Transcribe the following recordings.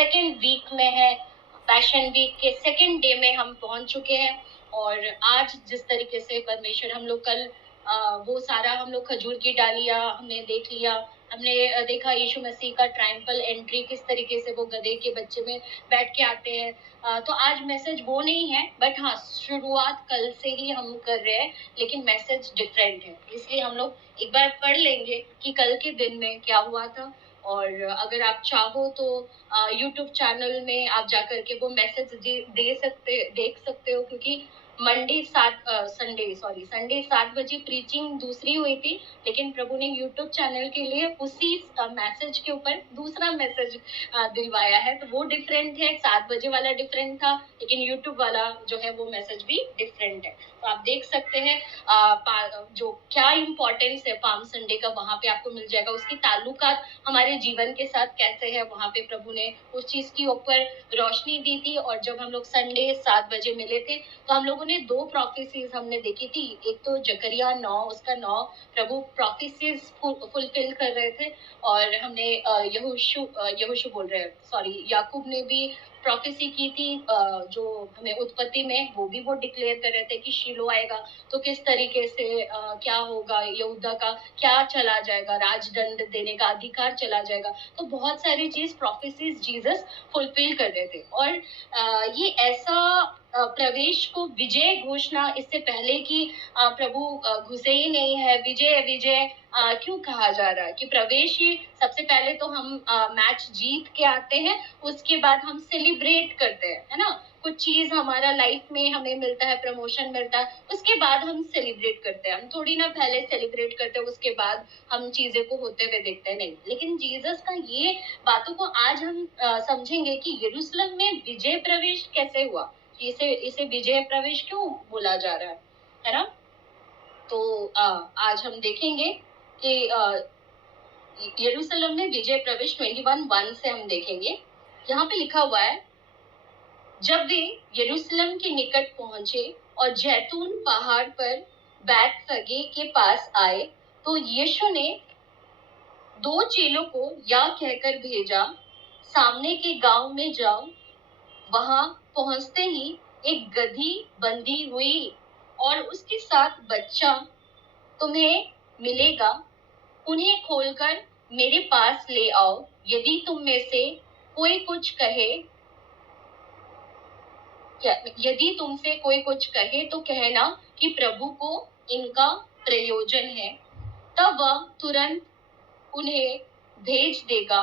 Second week में है, passion week के सेकेंड डे में हम पहुंच चुके हैं। और आज जिस तरीके से परमेश्वर, हम लोग कल वो सारा हम लोग खजूर की डालियां हमने देख लिया, हमने देखा यीशु मसीह का ट्रायम्फल एंट्री, किस तरीके से वो गधे के बच्चे में बैठ के आते हैं। तो आज मैसेज वो नहीं है, बट हाँ, शुरुआत कल से ही हम कर रहे हैं, लेकिन मैसेज डिफरेंट है। इसलिए हम लोग एक बार पढ़ लेंगे कि कल के दिन में क्या हुआ था। और अगर आप चाहो तो यूट्यूब चैनल में आप जाकर के वो मैसेज देख सकते हो, क्योंकि संडे 7 बजे प्रीचिंग दूसरी हुई थी, लेकिन प्रभु ने यूट्यूब चैनल के लिए उसी मैसेज के ऊपर दूसरा मैसेज दिलवाया है। तो वो डिफरेंट है, 7 बजे वाला डिफरेंट था, लेकिन यूट्यूब वाला जो है वो मैसेज भी डिफरेंट है। तो आप देख सकते हैं जो क्या इम्पोर्टेंस है पाम संडे का, वहां पे आपको मिल जाएगा। उसकी ताल्लुकात हमारे जीवन के साथ कैसे है, वहां पे प्रभु ने उस चीज के ऊपर रोशनी दी थी। और जब हम लोग संडे 7 बजे मिले थे, तो हम लोगों ने 2 प्रोफेसीज हमने देखी थी। एक तो जकरिया 9, उसका 9 प्रभु प्रोफेसीज फुलफिल कर रहे थे। और हमने यहोशू बोल रहे हैं, सॉरी, याकूब ने भी प्रोफेसी की थी, जो हमें उत्पत्ति में वो डिक्लेयर कर रहे थे कि शीलो आएगा, तो किस तरीके से क्या होगा, यहूदा का क्या चला जाएगा, राजदंड देने का अधिकार चला जाएगा। तो बहुत सारी चीज प्रोफेसीज जीसस फुलफिल कर रहे थे। और ये ऐसा प्रवेश को विजय घोषणा, इससे पहले कि प्रभु घुसे ही नहीं है, विजय विजय क्यों कहा जा रहा है कि प्रवेश ही सबसे पहले तो हम मैच जीत के आते हैं, उसके बाद हम सेलिब्रेट करते हैं, है ना। कुछ चीज हमारा लाइफ में हमें मिलता है, प्रमोशन मिलता है, उसके बाद हम सेलिब्रेट करते हैं। हम थोड़ी ना पहले सेलिब्रेट करते हैं, उसके बाद हम चीजें को होते हुए देखते हैं, नहीं। लेकिन जीसस का ये बातों को आज हम समझेंगे कि यरूशलेम में विजय प्रवेश कैसे हुआ, इसे विजय प्रवेश क्यों बोला जा रहा है ना। तो आज हम देखेंगे कि यरूशलेम में विजय प्रवेश 21:1 से हम देखेंगे। यहाँ पे लिखा हुआ है, जब वे यरूशलेम के निकट पहुंचे और जैतून पहाड़ पर बैतफगे के पास आए, तो यीशु ने 2 चेलों को यह कहकर भेजा, सामने के गांव में जाओ। वहां पहुंचते ही एक गधी बंधी हुई और उसके साथ बच्चा तुम्हें मिलेगा, उन्हें खोलकर मेरे पास ले आओ। यदि तुम में से कोई कुछ कहे, यदि तुमसे कोई कुछ कहे तो कहना कि प्रभु को इनका प्रयोजन है, तब वह तुरंत उन्हें भेज देगा।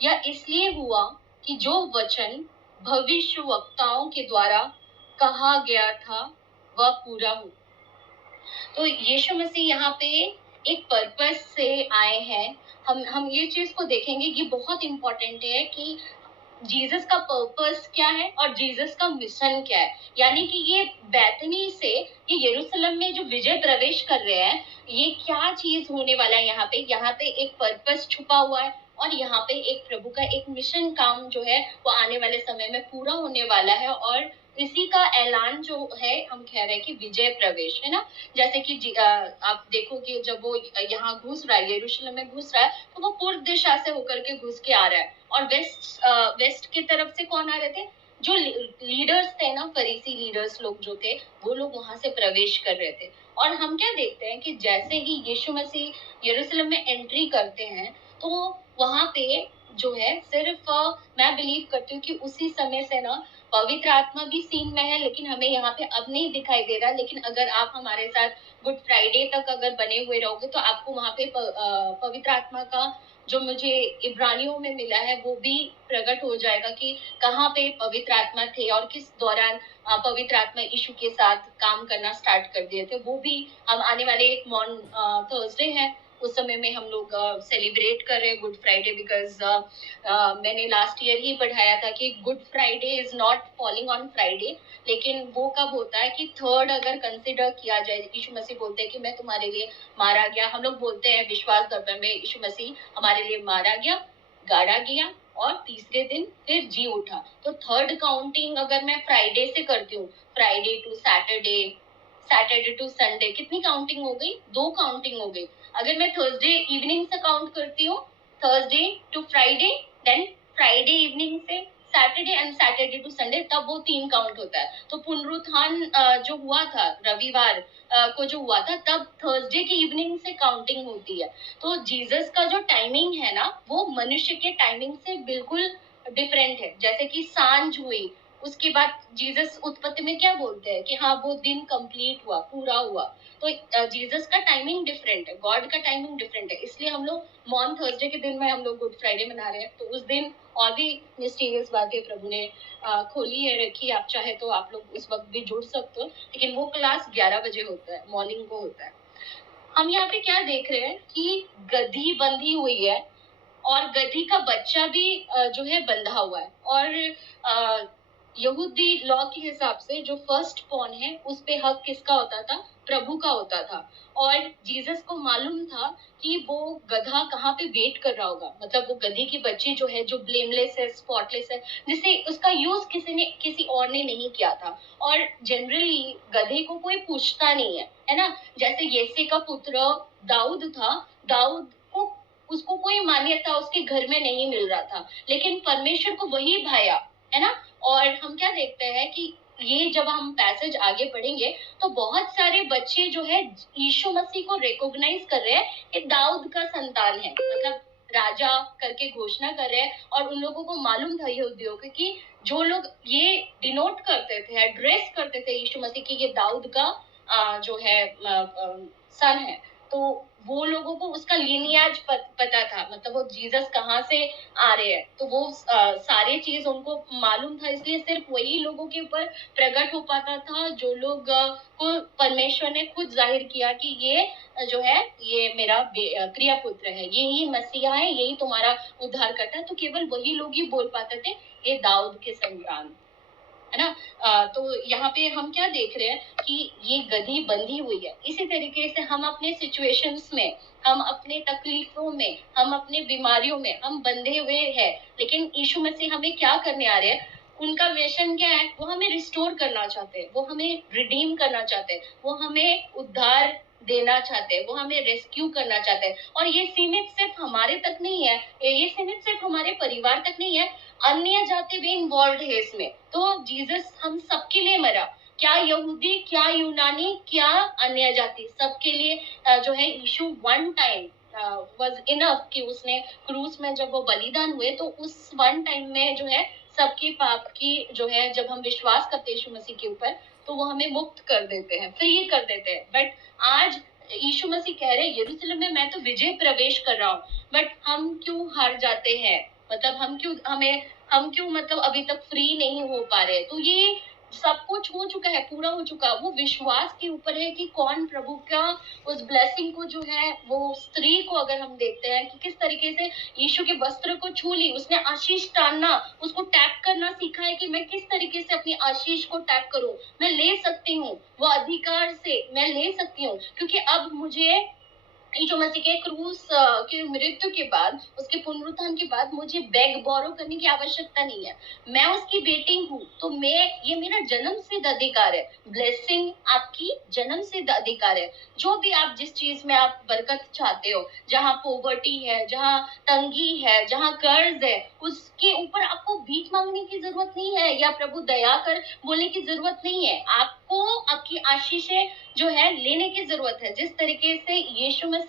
यह इसलिए हुआ कि जो वचन भविष्यवक्ताओं के द्वारा कहा गया था वह पूरा हो। तो यीशु मसीह यहाँ पे एक पर्पस से आए हैं। हम ये चीज को देखेंगे, ये बहुत इंपॉर्टेंट है कि जीसस का पर्पस क्या है और जीसस का मिशन क्या है। यानी कि ये बैतनी से ये यरूशलेम में जो विजय प्रवेश कर रहे हैं, ये क्या चीज होने वाला है। यहाँ पे एक पर्पस छुपा हुआ है, और यहाँ पे एक प्रभु का एक मिशन काम जो है वो आने वाले समय में पूरा होने वाला है। और इसी का ऐलान जो है, हम कह रहे हैं कि विजय प्रवेश, है ना। जैसे कि आप देखोगे, जब वो यहाँ घुस रहा है, यरूशलेम में घुस रहा है, तो वो पूर्व दिशा से होकर के घुस के आ रहा है। और वेस्ट की तरफ से कौन आ रहे थे, जो लीडर्स थे ना, फरीसी लीडर्स लोग जो थे, वो लोग वहां से प्रवेश कर रहे थे। और हम क्या देखते हैं कि जैसे ही यीशु मसीह यरूशलेम में एंट्री करते हैं, तो वहां पे जो है सिर्फ मैं बिलीव करती हूँ कि उसी समय से ना पवित्र आत्मा भी सीन में है, लेकिन हमें यहाँ पे अब नहीं दिखाई दे रहा। लेकिन अगर आप हमारे साथ गुड फ्राइडे तक अगर बने हुए रहोगे, तो आपको वहां पे पवित्र आत्मा का जो मुझे इब्रानियों में मिला है वो भी प्रकट हो जाएगा कि कहाँ पे पवित्र आत्मा थे और किस दौरान पवित्र आत्मा यीशु के साथ काम करना स्टार्ट कर दिए थे। वो भी हम आने वाले थर्सडे है, उस समय में हम लोग सेलिब्रेट कर रहे हैं गुड फ्राइडे। बिकॉज मैंने लास्ट ईयर ही पढ़ाया था कि good Friday is not falling on Friday, लेकिन वो कब होता है कि थर्ड अगर कंसिडर किया जाए। यीशु मसीह बोलते हैं कि मैं तुम्हारे लिए मारा गया। हम लोग बोलते हैं विश्वास दर्पण में, यीशु मसीह हमारे लिए मारा गया, गाड़ा गया और तीसरे दिन फिर जी उठा। तो थर्ड काउंटिंग अगर मैं फ्राइडे से करती हूँ, Friday to Saturday, Saturday to Sunday, कितनी काउंटिंग हो गई, 2 काउंटिंग हो गई। अगर मैं थर्सडे इवनिंग से काउंट करती हूँ, Thursday to Friday, then Friday evening से Saturday and Saturday to Sunday, तब वो 3 काउंट होता है। तो पुनरुत्थान जो हुआ था रविवार को जो हुआ था, तब थर्सडे की इवनिंग से काउंटिंग होती है। तो जीसस का जो टाइमिंग है ना, वो मनुष्य के टाइमिंग से बिल्कुल डिफरेंट है। जैसे कि सांझ हुई, उसके बाद जीसस उत्पत्ति में क्या बोलते हैं कि हाँ वो दिन कंप्लीट हुआ, पूरा हुआ। तो जीसस का टाइमिंग डिफरेंट है, गॉड का टाइमिंग डिफरेंट है। इसलिए हम लोग मॉन थर्सडे के दिन में हम लोग गुड फ्राइडे मना रहे हैं। तो उस दिन और भी मिस्टीरियस बातें प्रभु ने खोली है, रखी। आप चाहे तो आप लोग उस वक्त भी जुड़ सकते हो, लेकिन वो क्लास 11 बजे होता है, मॉर्निंग को होता है। हम यहाँ पे क्या देख रहे हैं कि गधी बंधी हुई है और गधी का बच्चा भी जो है बंधा हुआ है। और यहूदी लॉ के हिसाब से जो फर्स्ट बॉर्न है उस पे हक किसका होता था? प्रभु का होता था। और जीसस को मालूम था कि वो गधा कहाँ पे वेट कर रहा होगा, मतलब वो गधी की बच्ची जो है, जो ब्लेमलेस है, स्पॉटलेस है, जिसे उसका यूज किसी और ने नहीं किया था। और जनरली गधे को कोई पूछता नहीं है ना। जैसे येसे का पुत्र दाऊद था, दाऊद को उसको कोई मान्यता उसके घर में नहीं मिल रहा था, लेकिन परमेश्वर को वही भाया, है ना। और हम क्या देखते हैं कि ये जब हम पैसेज आगे पढ़ेंगे तो बहुत सारे बच्चे जो है यीशु मसीह को रिकॉग्नाइज कर रहे हैं कि दाऊद का संतान है, मतलब राजा करके घोषणा कर रहे हैं। और उन लोगों को मालूम था यहूदियों को कि जो लोग ये डिनोट करते थे, एड्रेस करते थे यीशु मसीह की, ये दाऊद का जो है सन है। तो वो लोगों को उसका लीनियाज पता था, मतलब वो जीसस कहाँ से आ रहे हैं, तो वो सारे चीज उनको मालूम था। इसलिए सिर्फ वही लोगों के ऊपर प्रकट हो पाता था जो लोग को परमेश्वर ने खुद जाहिर किया कि ये जो है ये मेरा प्रिय पुत्र है, यही मसीहा है, यही तुम्हारा उद्धार करता है। तो केवल वही लोग ही बोल पाते थे ये दाऊद के संतान, है ना। तो यहाँ पे हम क्या देख रहे हैं कि ये गधी बंधी हुई है। इसी तरीके से हम अपने सिचुएशंस में, हम अपने तकलीफों में, हम अपने बीमारियों में हम बंधे हुए हैं, लेकिन यीशु मसीह हमें क्या करने आ रहे हैं? उनका मिशन क्या है? वो हमें रिस्टोर करना चाहते हैं, वो हमें रिडीम करना चाहते हैं, वो हमें उद्धार देना चाहते हैं, वो हमें रेस्क्यू करना चाहते हैं। और ये सीमित सिर्फ हमारे तक नहीं है, ये सीमित सिर्फ हमारे परिवार तक नहीं है, अन्य जाति भी इन्वॉल्व है इसमें। तो जीसस हम सबके लिए मरा, क्या यहूदी, क्या यूनानी, क्या अन्य जाति, सबके लिए जो है यीशु वन टाइम वाज इनफ कि उसने क्रूस में जब वो बलिदान हुए तो उस वन टाइम में जो है सबके पाप की जो है, जब हम विश्वास करते हैं यीशु मसीह के ऊपर, तो वो हमें मुक्त कर देते हैं, फ्री कर देते हैं। बट आज यीशु मसीह कह रहे हैं यरूशलेम में मैं तो विजय प्रवेश कर रहा हूँ, बट हम क्यों हार जाते हैं? मतलब हम क्यों मतलब अभी तक फ्री नहीं हो पा रहे? तो ये सब कुछ हो चुका है, पूरा हो चुका। वो विश्वास के ऊपर है कि कौन प्रभु का उस ब्लेसिंग को जो है, वो स्त्री को अगर हम देखते हैं कि किस तरीके से यीशु के वस्त्र को छू ली, उसने आशीष टानना, उसको टैप करना सीखा है कि मैं किस तरीके से अपनी आशीष को टैप करूं, मैं ले सकती हूँ, वो अधिकार से मैं ले सकती हूँ, क्योंकि अब मुझे यीशु मसीह के क्रूस के मृत्यु के बाद, उसके पुनरुत्थान के बाद मुझे बैग बोरो करने की आवश्यकता नहीं है। मैं उसकी बेटी हूँ, तो ये मेरा जन्म सिद्ध अधिकार है। ब्लेसिंग आपकी जन्म सिद्ध अधिकार है। जो भी आप जिस चीज में आप बरकत चाहते हो, जहाँ पोवर्टी है, जहाँ तंगी है, जहाँ कर्ज है, उसके ऊपर आपको भीख मांगने की जरूरत नहीं है, या प्रभु दया कर बोलने की जरूरत नहीं है। आपको आपकी आशीषें जो है लेने की जरूरत है। जिस तरीके से यीशु मसीह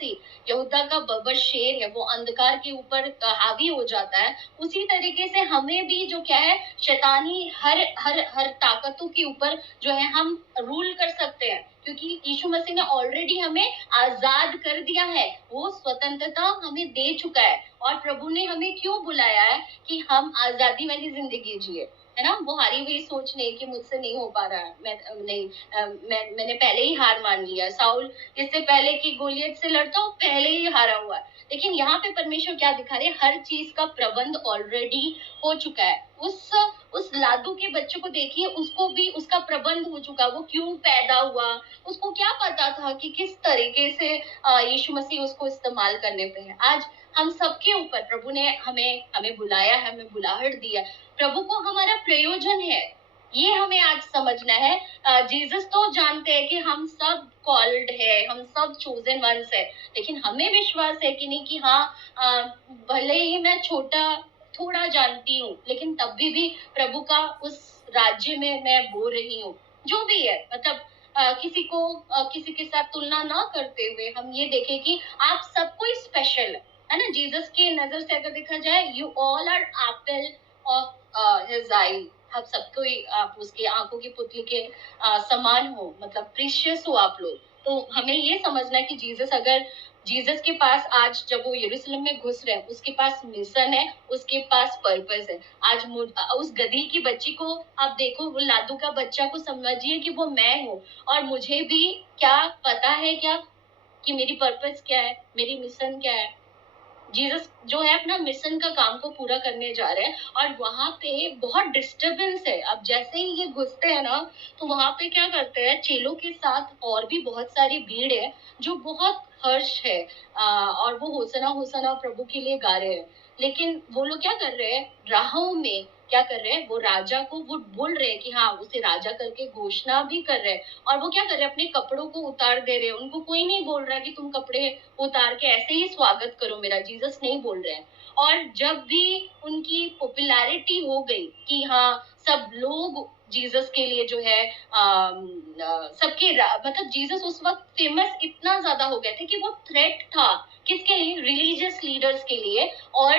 यहूदा का बबर शेर है, वो अंधकार के ऊपर हावी हो जाता है, उसी तरीके से हमें भी जो क्या है, शैतानी हर हर हर ताकतों के ऊपर जो है हम रूल कर सकते हैं, क्योंकि यीशु मसीह ने ऑलरेडी हमें आजाद कर दिया है, वो स्वतंत्रता हमें दे चुका है। और प्रभु ने हमें क्यों बुलाया है कि हम आजादी वाली जिंदगी जिए, है ना। वो हारी हुई सोच नहीं कि मुझसे नहीं हो पा रहा है, मैंने पहले ही हार मान लिया, साउल इससे पहले कि गोलियत से लड़ता हूँ पहले ही हारा हुआ है। लेकिन यहाँ पे परमेश्वर क्या दिखा रहे हैं? हर चीज का प्रबंध ऑलरेडी हो चुका है। उस लादू के बच्चे को देखिए, उसको भी उसका प्रबंध हो चुका, वो क्यों पैदा हुआ, उसको क्या पता था कि किस तरीके से यीशु मसीह उसको इस्तेमाल करने पे है। आज हम सबके ऊपर प्रभु ने हमें बुलाया है, हमें बुलाहट दी है। प्रभु को हमारा प्रयोजन है, ये हमें आज समझना है। जीसस तो जानते हैं कि हम सब कॉल्ड है, हम सब चोजन वंस है, लेकिन हमें विश्वास है कि नहीं कि हाँ, भले ही मैं थोड़ा जानती हूँ, लेकिन तब भी प्रभु का उस राज्य में मैं बोल रही हूँ। जो भी है, मतलब किसी के साथ तुलना ना करते हुए हम ये देखें कि आप सब कोई स्पेशल है ना। जीसस की नजर से अगर देखा जाए, you all are apple of his eye. आप सबको ही, आप उसके आंखों की पुतली के समान हो, मतलब प्रीशियस हो आप लोग। तो हमें ये समझना है कि जीसस के पास आज जब वो यरूशलेम में घुस रहे हैं, उसके पास मिशन है, उसके पास पर्पस है। आज उस गधी की बच्ची को आप देखो, वो लादू का बच्चा को समझिए कि वो मैं हूँ, और मुझे भी क्या पता है क्या कि मेरी पर्पस क्या है, मेरी मिशन क्या है। जीसस जो है अपना मिशन का काम को पूरा करने जा रहे हैं, और वहां पे बहुत डिस्टरबेंस है। अब जैसे ही ये घुसते हैं ना, तो वहां पे क्या करते हैं, चेलों के साथ और भी बहुत सारी भीड़ है जो बहुत हर्ष है, और वो होसना होसना प्रभु के लिए गा रहे हैं। लेकिन वो लोग क्या कर रहे हैं, राहों में क्या कर रहे हैं, वो राजा को वो बोल रहे हैं कि हाँ, उसे राजा करके घोषणा भी कर रहे हैं। और वो क्या कर रहे हैं, अपने कपड़ों को उतार दे रहे हैं। उनको कोई नहीं बोल रहा है कि तुम कपड़े उतार के ऐसे ही स्वागत करो मेरा, जीसस नहीं बोल रहे हैं। और जब भी उनकी पॉपुलैरिटी हो गई कि हाँ, सब लोग जीसस के लिए जो है सबके मतलब जीसस उस वक्त फेमस इतना ज्यादा हो गए थे कि वो थ्रेट था किसके लिए, रिलीजियस लीडर्स के लिए। और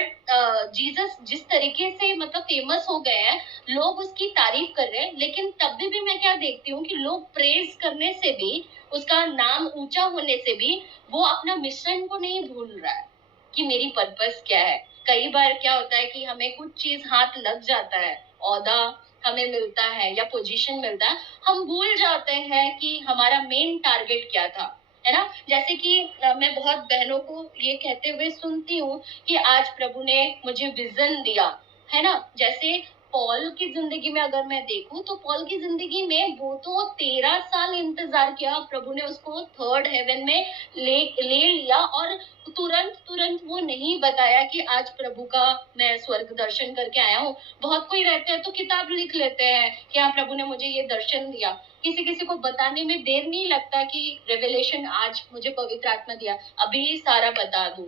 जीसस जिस तरीके से मतलब फेमस हो गए हैं, लोग उसकी तारीफ कर रहे हैं। लेकिन तब भी मैं क्या देखती हूँ कि लोग प्रेज करने से भी, उसका नाम ऊंचा होने से भी, वो अपना मिशन को नहीं भूल रहा है कि मेरी पर्पस क्या है। कई बार क्या होता है कि हमें कुछ चीज हाथ लग जाता है, औदा हमें मिलता है या पोजीशन मिलता है, हम भूल जाते हैं कि हमारा मेन टारगेट क्या था, है ना। जैसे कि मैं बहुत बहनों को ये कहते हुए सुनती हूँ कि आज प्रभु ने मुझे विजन दिया, है ना। जैसे पॉल की जिंदगी में अगर मैं देखूं, तो पॉल की जिंदगी में वो तो 13 साल इंतजार किया, प्रभु ने उसको थर्ड हेवन में ले लिया, और तुरंत तुरंत वो नहीं बताया कि आज प्रभु का मैं स्वर्ग दर्शन करके आया हूँ। बहुत कोई रहते हैं तो किताब लिख लेते हैं कि हाँ, प्रभु ने मुझे ये दर्शन दिया। किसी किसी को बताने में देर नहीं लगता कि रेवलेशन आज मुझे पवित्र आत्मा दिया, अभी सारा बता दूं।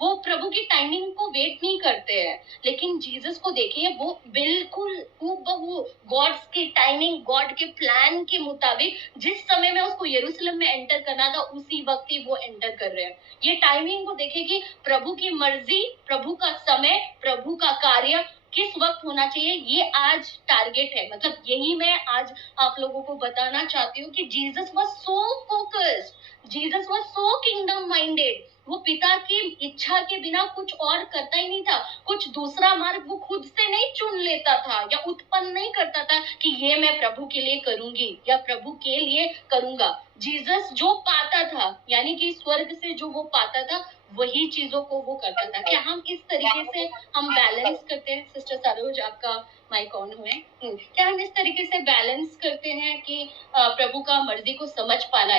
वो प्रभु की टाइमिंग को वेट नहीं करते हैं। लेकिन जीसस को देखिए, वो बिल्कुल हूबहू गॉड्स की टाइमिंग, गॉड के प्लान के मुताबिक जिस समय में उसको यरूशलेम में एंटर करना था, उसी वक्त ही वो एंटर कर रहे हैं। ये टाइमिंग को देखे कि प्रभु की मर्जी, प्रभु का समय, प्रभु का कार्य किस वक्त होना चाहिए, ये आज टारगेट है। मतलब यही मैं आज आप लोगों को बताना चाहती हूँ कि Jesus was so focused, Jesus was so kingdom minded. वो पिता की इच्छा के बिना कुछ और करता ही नहीं था। कुछ दूसरा मार्ग वो खुद से नहीं चुन लेता था या उत्पन्न नहीं करता था कि ये मैं प्रभु के लिए करूंगी या प्रभु के लिए करूंगा। जीसस जो पाता था, यानी कि स्वर्ग से जो वो पाता था, वही चीजों को वो करता था। क्या हम इस तरीके से हम बैलेंस करते हैं? सिस्टर सरोज, आपका माइक ऑन हुए। क्या हम इस तरीके से बैलेंस करते हैं कि प्रभु का मर्जी को समझ पाना,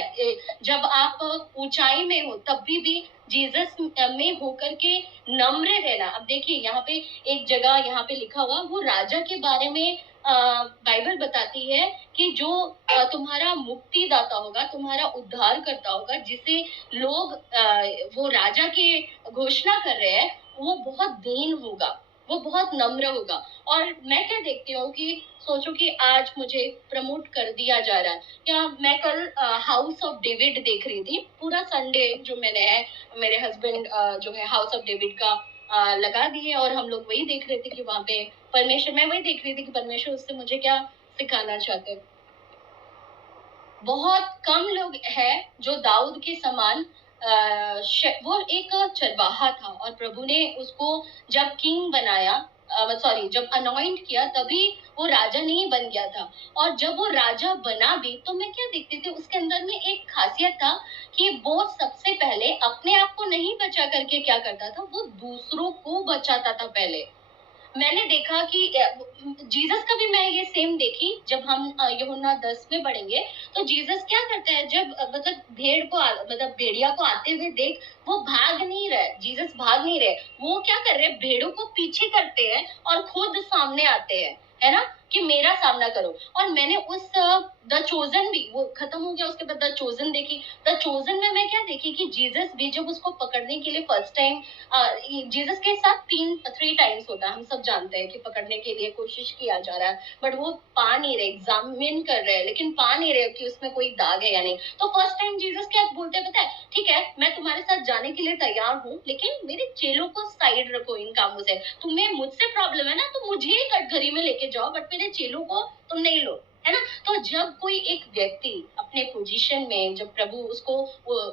जब आप ऊंचाई में हो तब भी जीसस में होकर के नम्र रहना। अब देखिए, यहाँ पे एक जगह यहाँ पे लिखा हुआ, वो राजा के बारे में बाइबल बताती है कि जो तुम्हारा मुक्तिदाता होगा, तुम्हारा उद्धार करता होगा, जिसे लोग वो राजा के घोषणा कर रहे हैं, वो बहुत दीन होगा, वो बहुत नम्र होगा। और मैं क्या देखती हूँ कि सोचो कि आज मुझे प्रमोट कर दिया जा रहा है, या मैं कल हाउस ऑफ डेविड देख रही थी। पूरा संडे जो मैंने है, मेरे हस्बैंड जो है हाउस ऑफ डेविड का लगा दिए, और हम लोग वही देख रहे थे कि वहां पे परमेश्वर, मैं वही देख रही थी कि परमेश्वर उससे मुझे क्या सिखाना चाहते हैं। बहुत कम लोग हैं जो दाऊद के समान वो एक चरवाहा था, और प्रभु ने उसको जब किंग बनाया, सॉरी, जब अनॉइंट किया, तभी वो राजा नहीं बन गया था। और जब वो राजा बना भी, तो मैं क्या देखती थी, उसके अंदर में एक खासियत था कि वो सबसे पहले अपने आप को नहीं बचा करके क्या करता था, वो दूसरों को बचाता था पहले। मैंने देखा कि जीसस का भी मैं ये सेम देखी। जब हम यूहन्ना 10 में पढ़ेंगे, तो जीसस क्या करता है, जब मतलब भेड़ को मतलब भेड़िया को आते हुए देख, वो भाग नहीं रहे, जीसस भाग नहीं रहे, वो क्या कर रहे हैं, भेड़ों को पीछे करते हैं और खुद सामने आते हैं, है ना। कि मेरा सामना करो। और मैंने उस द चोजन भी, वो खत्म हो गया, उसके बाद द चोजन देखी। द चोजन में मैं क्या देखी कि जीसस भी जब उसको पकड़ने के लिए फर्स्ट टाइम, जीसस के साथ थ्री टाइम्स होता है, हम सब जानते हैं कि पकड़ने के लिए कोशिश किया जा रहा है, बट वो पा नहीं रहे, एग्जामिन कर रहे हैं लेकिन पा नहीं रहे कि उसमें कोई दाग है या नहीं। तो फर्स्ट टाइम जीसस क्या बोलते हैं पता है, ठीक है मैं तुम्हारे साथ जाने के लिए तैयार हूँ, लेकिन मेरे चेलों को साइड रखो इन कामों से। तुम्हें मुझसे प्रॉब्लम है ना, तो मुझे ही कटघरी में लेके जाओ, बट मेरे चेलों को तुम नहीं लो, है ना। तो जब कोई एक व्यक्ति अपने पोजीशन में, जब प्रभु उसको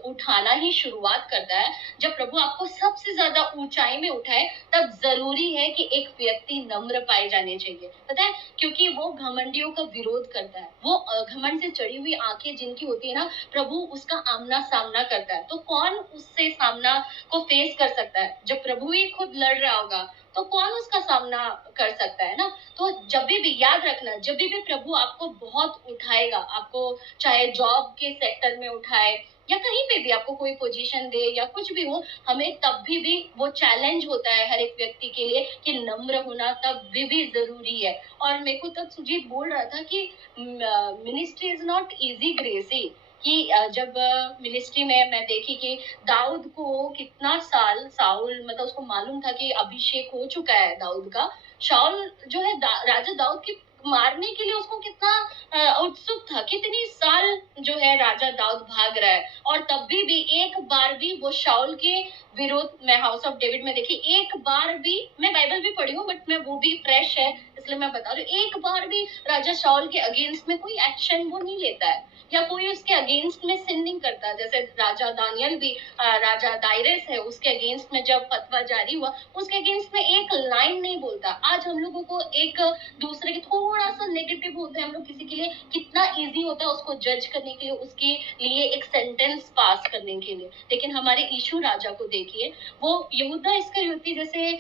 उठाना ही शुरुआत करता है, जब प्रभु आपको सबसे ज्यादा ऊंचाई में उठाए, तब जरूरी है कि एक व्यक्ति नम्र पाए जाने चाहिए, पता है, क्योंकि वो घमंडियों का विरोध करता है। वो घमंड से चढ़ी हुई आंखें जिनकी होती है ना, प्रभु उसका आमना सामना करता है। तो कौन उससे सामना को फेस कर सकता है? जब प्रभु ही खुद लड़ रहा होगा तो कौन उसका सामना कर सकता है ना। तो जब भी याद रखना, जब भी प्रभु आपको बहुत उठाएगा, आपको चाहे जॉब के सेक्टर में उठाए या कहीं पे भी आपको कोई पोजीशन दे या कुछ भी हो, हमें तब भी वो चैलेंज होता है हर एक व्यक्ति के लिए कि नम्र होना तब भी जरूरी है। और मेरे को तब सुजीत बोल रहा था कि ministry is not easy Gracy, कि जब मिनिस्ट्री में मैं देखी कि दाऊद को कितना साल साउल, मतलब उसको मालूम था कि अभिषेक हो चुका है दाऊद का, शाऊल जो है राजा दाऊद की मारने के लिए उसको कितना उत्सुक था, कितनी साल जो है राजा दाऊद भाग रहा है, और तब भी एक बार भी वो शाऊल के विरोध, मैं हाउस ऑफ डेविड में देखी, एक बार भी, मैं बाइबल भी पढ़ी हूँ बट मैं वो भी फ्रेश है इसलिए मैं बता रही हूँ, एक बार भी राजा शाऊल के अगेंस्ट में कोई एक्शन वो नहीं लेता है, या कोई उसके अगेंस्ट में सिन नहीं करता। जैसे राजा दानियल भी, राजा दायरेस है, उसके अगेंस्ट में जब फतवा जारी हुआ, उसके अगेंस्ट में एक लाइन नहीं बोलता। आज हम लोगों को एक दूसरे के थोड़ा सा नेगेटिव होता है, हम लोग किसी के लिए कितना इजी होता है उसको जज करने के लिए, उसके लिए एक सेंटेंस पास करने के लिए, लेकिन हमारे यीशु राजा को देखिए, वो यहूदा इस्करियोती जैसे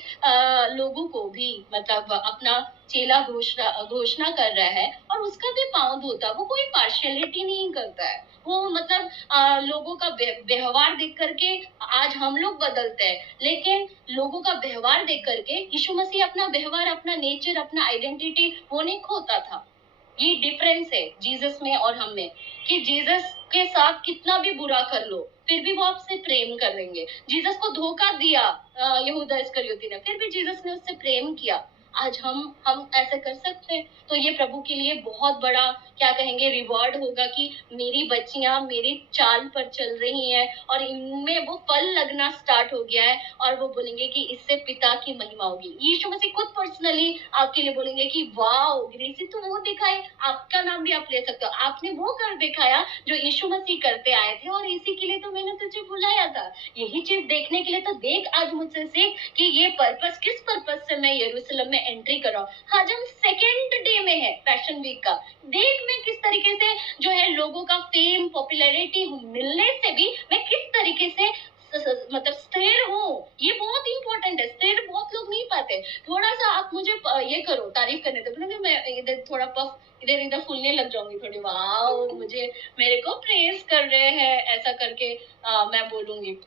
लोगों को भी मतलब अपना चेला घोषणा कर रहा है, और उसका भी पाँव धोता, वो कोई पार्शियलिटी नहीं करता है। वो मतलब लोगों का व्यवहार देख करके आज हम लोग बदलते हैं, लेकिन लोगों का व्यवहार देख करके यीशु मसीह अपना व्यवहार, अपना नेचर, अपना आइडेंटिटी वो नहीं खोता था। ये डिफरेंस है जीसस में और हम में, कि जीसस के साथ कितना भी बुरा कर लो फिर भी वो आपसे प्रेम करेंगे। जीसस को धोखा दिया यहूदा इस्करियोती ने, फिर भी जीसस ने उससे प्रेम किया। आज हम ऐसे कर सकते हैं, तो ये प्रभु के लिए बहुत बड़ा क्या कहेंगे रिवॉर्ड होगा कि मेरी बच्चियां मेरी चाल पर चल रही हैं और इनमें वो फल लगना स्टार्ट हो गया है, और वो बोलेंगे कि इससे पिता की महिमा होगी। यीशु मसीह खुद पर्सनली आपके लिए बोलेंगे कि वाओ ग्रेसी तू वो दिखाई, आपका नाम भी आप ले सकते हो, आपने वो कर दिखाया जो यीशु मसीह करते आए थे, और इसी के लिए तो मैंने तुझे बुलाया था। यही चीज देखने के लिए तो देख आज मुझसे सीख कि ये पर्पस, किस पर्पस से मैं यरूशलेम में एंट्री कर रहा हूँ। आज हम सेकेंड डे में है पैशन वीक का, देख मैं किस तरीके से जो है लोगों का फेम पॉपुलैरिटी मिलने से भी मैं किस तरीके से मतलब स्थिर हूँ। ये बहुत इंपॉर्टेंट है, स्थिर बहुत लोग नहीं पाते। थोड़ा सा आप मुझे ये करो, तारीफ करने दो, बोलोगे मैं इधर थोड़ा पफ इधर इधर फूलने लग जाऊंगी थोड़ी, वाह मुझे मेरे को प्रेज कर रहे हैं ऐसा करके मैं बोलूंगी।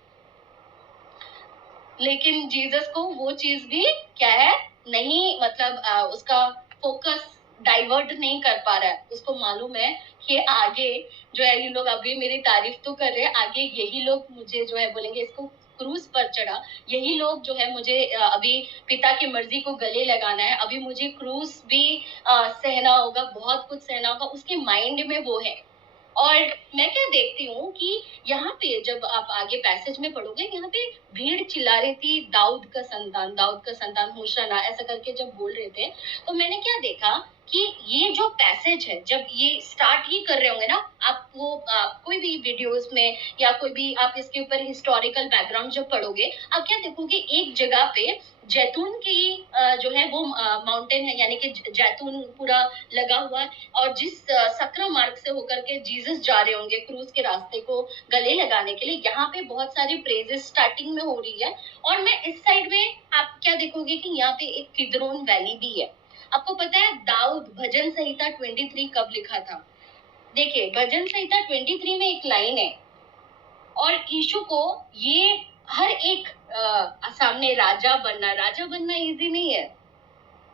लेकिन जीसस को वो चीज भी क्या है नहीं, मतलब उसका फोकस डाइवर्ट नहीं कर पा रहा है। उसको मालूम है कि आगे जो है ये लोग अभी मेरी तारीफ तो कर रहे हैं, आगे यही लोग मुझे जो है बोलेंगे इसको क्रूज पर चढ़ा, यही लोग जो है मुझे अभी पिता की मर्जी को गले लगाना है, अभी मुझे क्रूज भी सहना होगा, बहुत कुछ सहना होगा, उसके माइंड में वो है। और मैं क्या देखती हूँ कि यहाँ पे जब आप आगे पैसेज में पढ़ोगे, यहाँ पे भीड़ चिल्ला रही थी दाऊद का संतान होशाना ऐसा करके जब बोल रहे थे, तो मैंने क्या देखा कि ये जो पैसेज है जब ये स्टार्ट ही कर रहे होंगे ना, आपको कोई भी वीडियोस में या कोई भी आप इसके ऊपर हिस्टोरिकल बैकग्राउंड जब पढ़ोगे, आप क्या देखोगे एक जगह पे जैतून की जो है वो माउंटेन है, यानी कि जैतून पूरा लगा हुआ है, और जिस सक्र मार्ग से होकर के जीसस जा रहे होंगे क्रूज के रास्ते को गले लगाने के लिए, यहाँ पे बहुत सारी प्रेजेस स्टार्टिंग में हो रही है। और मैं इस साइड में आप क्या देखोगे कि यहाँ पे एक किद्रोन वैली भी है। आपको पता है दाऊद भजन संहिता 23 कब लिखा था? देखिए भजन संहिता 23 में एक लाइन है, और यीशु को ये हर एक सामने राजा बनना इजी नहीं है।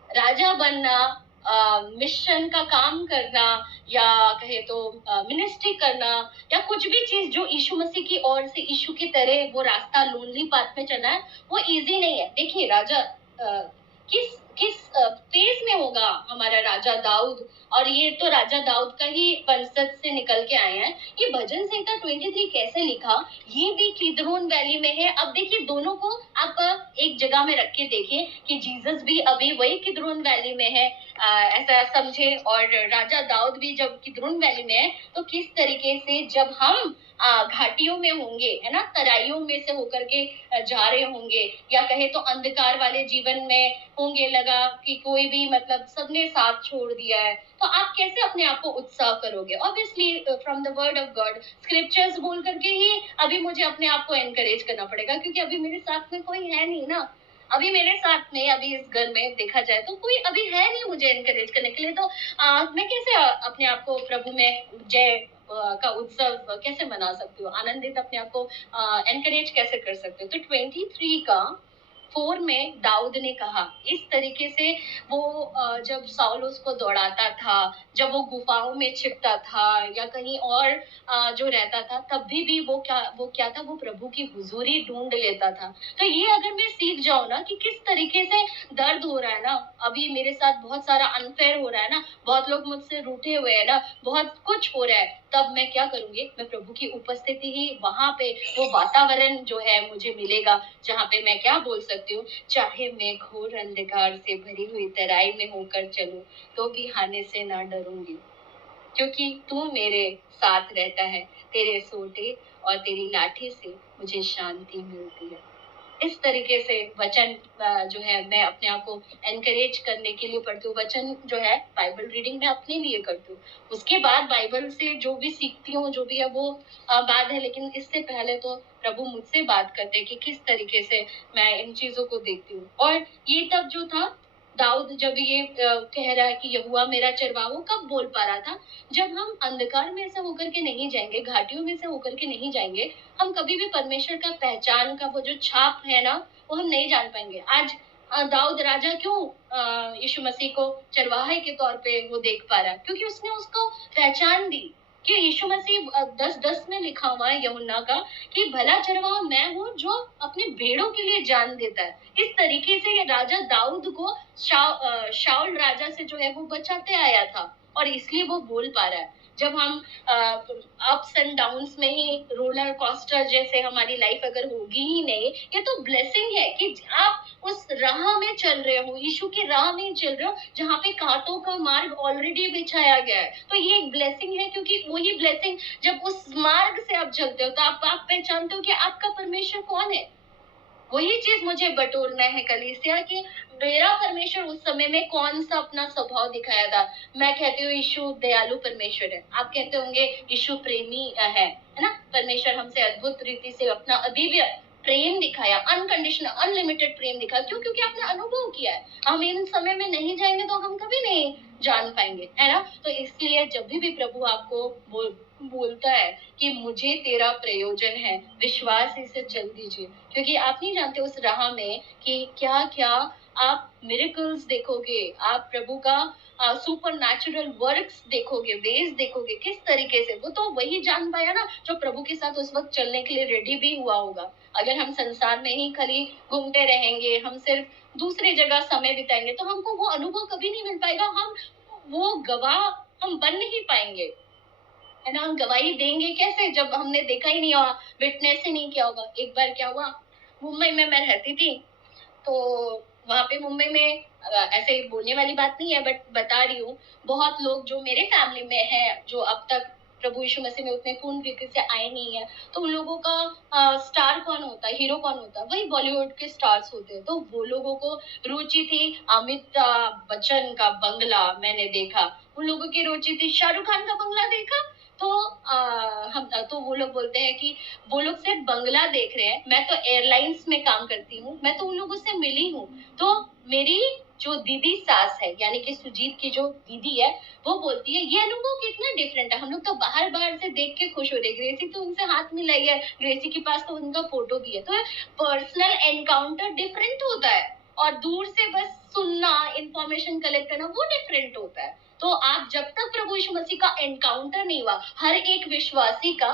राजा बनना मिशन का काम करना, या कहे तो मिनिस्ट्री करना, या कुछ भी चीज जो यीशु मसीह की ओर से यीशु की तरह वो रास्ता लोनली पाथ में चलना है, वो इजी नहीं है। देखिए राजा किस किस फेज में होगा हमारा राजा दाऊद, और ये तो राजा दाऊद का ही वंशज से निकल के आए हैं। ये भजन संहिता 23 कैसे लिखा, ये भी किद्रोन वैली में है। अब देखिए दोनों को आप एक जगह में रख के देखिए कि जीसस भी अभी वही किद्रोन वैली में है, ऐसा समझे, और राजा दाऊद भी जब किद्रोन वैली में है, तो किस तरीके से जब हम घाटियों में होंगे, है ना, तराइयों में से होकर के जा रहे होंगे, या कहे तो अंधकार वाले जीवन में होंगे, लगा कि कोई भी मतलब सबने साथ छोड़ दिया है, तो आप कैसे अपने आप को उत्साह करोगे? Obviously from the word of God, scriptures बोल करके ही अभी मुझे अपने आप को एनकरेज करना पड़ेगा, क्योंकि अभी मेरे साथ में कोई है नहीं ना। अभी मेरे साथ में, अभी इस घर में देखा जाए तो कोई अभी है नहीं मुझे एनकरेज करने के लिए, तो मैं कैसे अपने आप को प्रभु में जय का उत्सव कैसे मना सकती हूँ, आनंदित अपने आप को एनकरेज कैसे कर सकते हो? तो 23 का 4 में दाऊद ने कहा, इस तरीके से वो जब साउल उसको दौड़ाता था, जब वो गुफाओं में छिपता था या कहीं और जो रहता था, तब भी वो क्या था, वो प्रभु की हुजूरी ढूंढ लेता था। तो ये अगर मैं सीख जाऊं ना कि किस तरीके से दर्द हो रहा है ना, अभी मेरे साथ बहुत सारा अनफेयर हो रहा है ना, बहुत लोग मुझसे रूठे हुए हैं ना, बहुत कुछ हो रहा है, तब मैं क्या करूंगी, मैं प्रभु की उपस्थिति ही वहां पे, वो वातावरण जो है मुझे मिलेगा, जहाँ पे मैं क्या बोल सकती हूँ, चाहे मैं घोर अंधकार से भरी हुई तराई में होकर चलूं, तो भी हाने से ना डरूंगी, क्योंकि तू मेरे साथ रहता है, तेरे सोटे और तेरी लाठी से मुझे शांति मिलती है। इस तरीके से वचन जो है मैं अपने आप को एनकरेज करने के लिए पढ़ती हूँ। वचन जो है बाइबल रीडिंग मैं अपने लिए करती हूँ, उसके बाद बाइबल से जो भी सीखती हूँ, जो भी है वो बात है, लेकिन इससे पहले तो प्रभु मुझसे बात करते हैं कि किस तरीके से मैं इन चीजों को देखती हूँ। और ये तब जो था, दाऊद जब ये कह रहा है कि यहोवा मेरा चरवाहा, वो कब बोल पा रहा था, जब हम अंधकार में से होकर के नहीं जाएंगे, घाटियों में से होकर के नहीं जाएंगे, हम कभी भी परमेश्वर का पहचान का वो जो छाप है ना, वो हम नहीं जान पाएंगे। आज दाऊद राजा क्यों यीशु मसीह को चरवाहे के तौर पे वो देख पा रहा है, क्योंकि उसने उसको पहचान दी कि यीशु मसीह 10:10 में लिखा हुआ है यूहन्ना का कि भला चरवाहा मैं हूँ जो अपने भेड़ों के लिए जान देता है। इस तरीके से ये राजा दाऊद को शाऊल राजा से जो है वो बचाते आया था, और इसलिए वो बोल पा रहा है। जब हम अप्स एंड डाउन्स में ही रोलर कोस्टर जैसे हमारी लाइफ अगर होगी ही नहीं, ये तो ब्लेसिंग है कि आप उस राह में चल रहे हो, यीशु की राह में चल रहे हो, जहाँ पे कांटों का मार्ग ऑलरेडी बिछाया गया है। तो ये एक ब्लेसिंग है, क्योंकि वही ब्लेसिंग जब उस मार्ग से आप चलते हो, तो आप पहचानते हो कि आपका परमेश्वर कौन है। वही चीज मुझे बटोरना है कलीसिया कि मेरा परमेश्वर उस समय में कौन सा अपना स्वभाव दिखाया था। मैं कहती हूँ यीशु दयालु परमेश्वर है, आप कहते होंगे यीशु प्रेमी है ना। परमेश्वर हमसे अद्भुत रीति से अपना अदिव्य प्रेम दिखाया, अनकंडीशनल अनलिमिटेड प्रेम दिखाया। क्यों? क्योंकि आपने अनुभव किया है। हम इन समय में नहीं जाएंगे तो हम कभी नहीं जान पाएंगे, है ना। तो इसलिए जब भी प्रभु आपको बोलता है कि मुझे तेरा प्रयोजन है, विश्वास से चल दीजिए, क्योंकि आप नहीं जानते उस राह में कि क्या क्या आप मिरेकल्स देखोगे, आप प्रभु का सुपर नेचुरल वर्क्स देखोगे, वेज देखोगे, किस तरीके से। वो तो वही जान पाया ना जो प्रभु के साथ उस वक्त चलने के लिए रेडी भी हुआ होगा। अगर हम संसार में ही खाली घूमते रहेंगे, हम सिर्फ दूसरी जगह समय बिताएंगे, तो हमको वो अनुभव कभी नहीं मिल पाएगा। हम वो गवाह हम बन नहीं पाएंगे, है ना। हम गवाही देंगे कैसे जब हमने देखा ही नहीं होगा, विटनेस ही नहीं किया होगा। एक बार क्या हुआ, मुंबई में मैं रहती थी, तो वहां पे मुंबई में ऐसे बोलने वाली बात नहीं है, बट बता रही हूँ, बहुत लोग जो मेरे फैमिली में है, जो अब तक प्रभु यीशु मसीह में उतने पूर्ण रीति से आए नहीं है, तो उन लोगों का स्टार कौन होता है, हीरो कौन होता है, वही बॉलीवुड के स्टार्स होते हैं। तो वो लोगों को रुचि थी अमिताभ बच्चन का बंगला मैंने देखा, उन लोगों की रुचि थी शाहरुख खान का बंगला देखा। तो तो वो लोग बोलते हैं कि वो लोग सिर्फ बंगला देख रहे हैं, मैं तो एयरलाइंस में काम करती हूँ, मैं तो उन लोगों से मिली हूँ। तो मेरी जो दीदी सास है, यानी कि सुजीत की जो दीदी है, वो बोलती है ये अनुभव कितना डिफरेंट है। हम लोग तो बाहर बाहर से देख के खुश हो रहे, ग्रेसी तो उनसे हाथ मिलाई है, ग्रेसी के पास तो उनका फोटो भी है। तो पर्सनल एनकाउंटर डिफरेंट होता है, और दूर से बस सुनना, इंफॉर्मेशन कलेक्ट करना वो डिफरेंट होता है। तो आप जब तक प्रभु यीशु मसीह का एनकाउंटर नहीं हुआ, हर एक विश्वासी का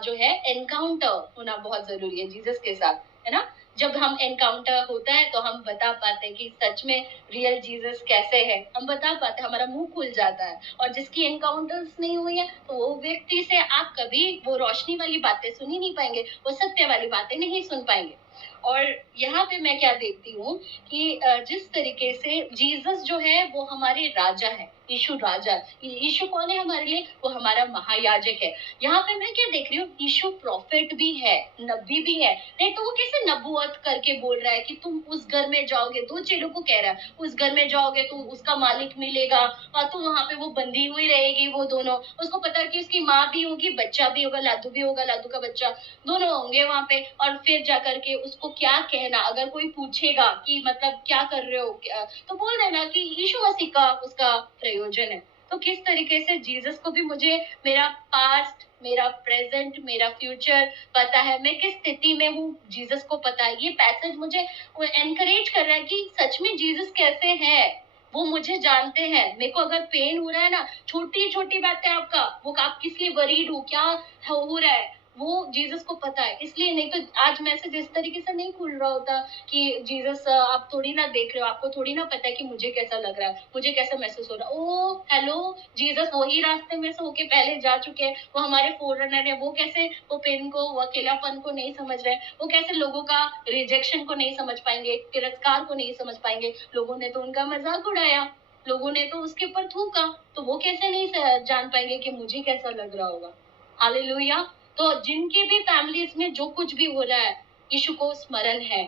जो है एनकाउंटर होना बहुत जरूरी है जीसस के साथ, है ना। जब हम एनकाउंटर होता है तो हम बता पाते हैं कि सच में रियल जीसस कैसे है, हम बता पाते हैं, हमारा मुंह खुल जाता है। और जिसकी एनकाउंटर्स नहीं हुई है तो वो व्यक्ति से आप कभी वो रोशनी वाली बातें सुन ही नहीं पाएंगे, वो सत्य वाली बातें नहीं सुन पाएंगे। और यहाँ पे मैं क्या देखती हूँ कि जिस तरीके से जीसस जो है वो हमारे राजा है, यीशु राजा। यीशु कौन है हमारे लिए? वो हमारा महायाजक है। यहाँ पे मैं क्या देख रही हूँ, यीशु प्रॉफिट भी है, नबी भी है। नहीं तो वो कैसे नबूवत करके बोल रहा है कि तुम उस घर में जाओगे, दो चेलों को कह रहा है उस घर में जाओगे तो उसका मालिक मिलेगा और तुम वहां पे वो बंधी हुई रहेगी, वो दोनों, उसको पता है कि उसकी माँ भी होगी, बच्चा भी होगा, लादू भी होगा, लादू का बच्चा, दोनों होंगे वहां पे। और फिर जाकर के उसको क्या कहना, अगर कोई पूछेगा कि मतलब क्या कर रहे हो, तो बोल देना कि यीशु मसीह का उसका प्रयोजन है। तो किस तरीके से जीसस को भी मुझे मेरा पास्ट, मेरा प्रेजेंट, मेरा फ्यूचर पता है, मैं किस स्थिति में हूँ जीसस को पता है। ये पैसेज मुझे एनकरेज कर रहा है कि सच में जीसस कैसे है, वो मुझे जानते हैं। मेरे को अगर पेन हो रहा है ना, छोटी छोटी बातें आपका, वो आप किस लिए वरीड हो, क्या हो रहा है, वो जीसस को पता है। इसलिए नहीं तो आज मैसेज इस तरीके से नहीं खुल रहा होता कि जीसस आप थोड़ी ना देख रहे हो, आपको थोड़ी ना पता है कि मुझे कैसा लग रहा है, मुझे कैसा महसूस हो रहा है। ओ हेलो, जीसस वही रास्ते में से होके पहले जा चुके हैं, वो हमारे फोररनर है। वो कैसे वो पेन को, वो अकेलापन को नहीं समझ रहे, वो कैसे लोगों का रिजेक्शन को नहीं समझ पाएंगे, तिरस्कार को नहीं समझ पाएंगे। लोगों ने तो उनका मजाक उड़ाया, लोगों ने तो उसके ऊपर थूका, तो वो कैसे नहीं जान पाएंगे कि मुझे कैसा लग रहा होगा। हालेलुया। तो जिनकी भी फैमिलीज में जो कुछ भी हो रहा है, यीशु को स्मरण है।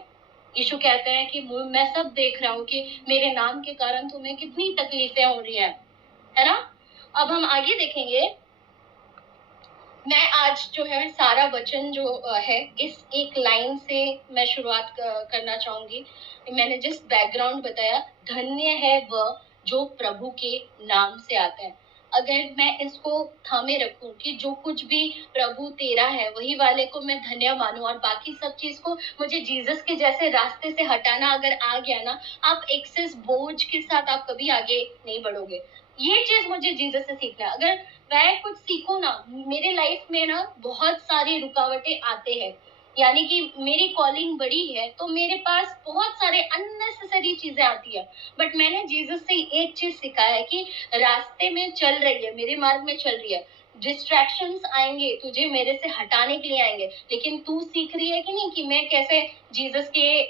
यीशु कहते हैं कि मैं सब देख रहा हूँ कि मेरे नाम के कारण तुम्हें कितनी तकलीफें हो रही है ना। अब हम आगे देखेंगे। मैं आज जो है सारा वचन जो है इस एक लाइन से मैं शुरुआत करना चाहूंगी। मैंने जिस बैकग्राउंड बताया, धन्य है वह जो प्रभु के नाम से आते हैं। अगर मैं इसको थामे रखूं कि जो कुछ भी प्रभु तेरा है वही वाले को मैं धन्य मानूं, और बाकी सब चीज को मुझे जीसस के जैसे रास्ते से हटाना अगर आ गया ना, आप एक्सेस बोझ के साथ आप कभी आगे नहीं बढ़ोगे। ये चीज मुझे जीसस से सीखना है। अगर मैं कुछ सीखूं ना, मेरे लाइफ में ना बहुत सारी रुकावटें आते हैं, यानी कि मेरी कॉलिंग बड़ी है तो मेरे पास बहुत सारे अननेसेसरी चीजें आती है। बट मैंने जीसस से एक चीज सीखा है कि रास्ते में चल रही है, मेरे मार्ग में चल रही है, डिस्ट्रैक्शंस आएंगे तुझे मेरे से हटाने के लिए आएंगे, लेकिन तू सीख रही है कि नहीं कि मैं कैसे जीसस के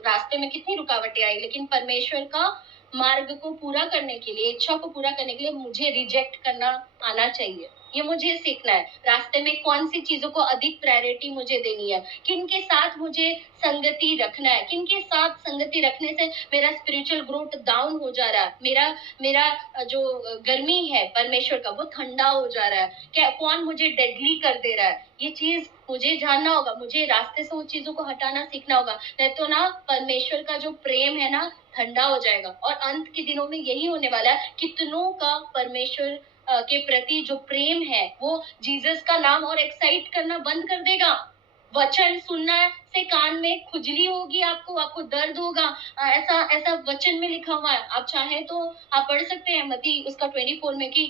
रास्ते में कितनी रुकावटें आई, लेकिन परमेश्वर का मार्ग को पूरा करने के लिए, इच्छा को पूरा करने के लिए मुझे रिजेक्ट करना आना चाहिए। ये मुझे सीखना है। रास्ते में कौन सी चीजों को अधिक प्रायोरिटी मुझे देनी है, किनके साथ मुझे संगति रखना है, किनके साथ संगति रखने से मेरा स्पिरिचुअल ग्रोथ डाउन हो जा रहा है, मेरा मेरा जो गर्मी है परमेश्वर का वो ठंडा हो जा रहा है, क्या कौन मुझे डेडली कर दे रहा है, ये चीज मुझे जानना होगा। मुझे रास्ते से वो चीजों को हटाना सीखना होगा, नहीं तो ना परमेश्वर का जो प्रेम है ना ठंडा हो जाएगा। और अंत के दिनों में यही होने वाला है, कितनों का परमेश्वर के प्रति जो प्रेम है वो जीसस का नाम और एक्साइट करना बंद कर देगा। वचन सुनना से कान में खुजली होगी, आपको दर्द होगा। ऐसा ऐसा वचन में लिखा हुआ है, आप चाहे तो आप पढ़ सकते हैं मती उसका 24 में कि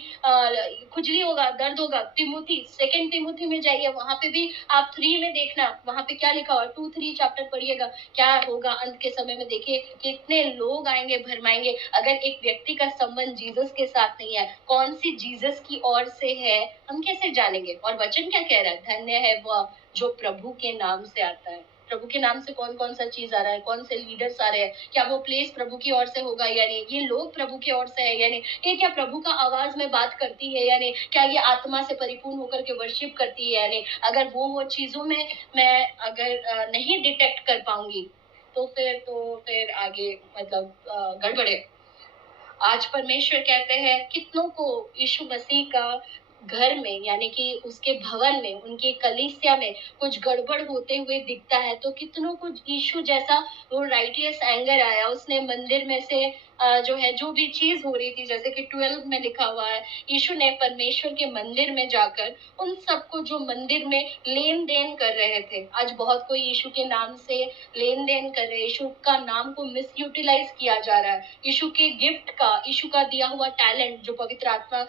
खुजली होगा, दर्द होगा। सेकंड तिमुथी में जाइए, वहां पे भी आप 3 में देखना, वहां पे क्या लिखा हुआ, 2-3 चैप्टर पढ़िएगा, क्या होगा अंत के समय में। देखिए कितने लोग आएंगे, भरमाएंगे। अगर एक व्यक्ति का संबंध जीसस के साथ नहीं है, कौन सी जीसस की ओर से है, हम कैसे जानेंगे। और वचन क्या कह रहा है, धन्य है वह जो प्रभु के नाम से आता है। प्रभु के नाम से कौन कौन सा चीज आ रहा है, कौन से लीडर्स आ रहे हैं, क्या वो प्लेस प्रभु की ओर से होगा या नहीं, ये लोग प्रभु की ओर से है या नहीं, ये क्या प्रभु का आवाज में बात करती है या नहीं, क्या ये आत्मा से परिपूर्ण होकर के वर्शिप करती है या नहीं। अगर वो चीजों में मैं अगर नहीं डिटेक्ट कर पाऊंगी तो फिर आगे मतलब गड़बड़ है। आज परमेश्वर कहते हैं कितनों को यीशु मसीह का घर में, यानी कि उसके भवन में, उनके कलीसिया में कुछ गड़बड़ होते हुए दिखता है, तो कितनों को यीशु जैसा वो राइटियस एंगर आया, उसने मंदिर में से जो है जो भी चीज हो रही थी, जैसे कि 12 में लिखा हुआ है, यीशु ने परमेश्वर के मंदिर में जाकर उन सबको जो मंदिर में लेन देन कर रहे थे, आज बहुत कोई यीशु के नाम से लेन देन कर रहे हैं, यीशु का नाम को मिस यूटिलाइज किया जा रहा है, यीशु के गिफ्ट का, यीशु का दिया हुआ टैलेंट जो पवित्र आत्मा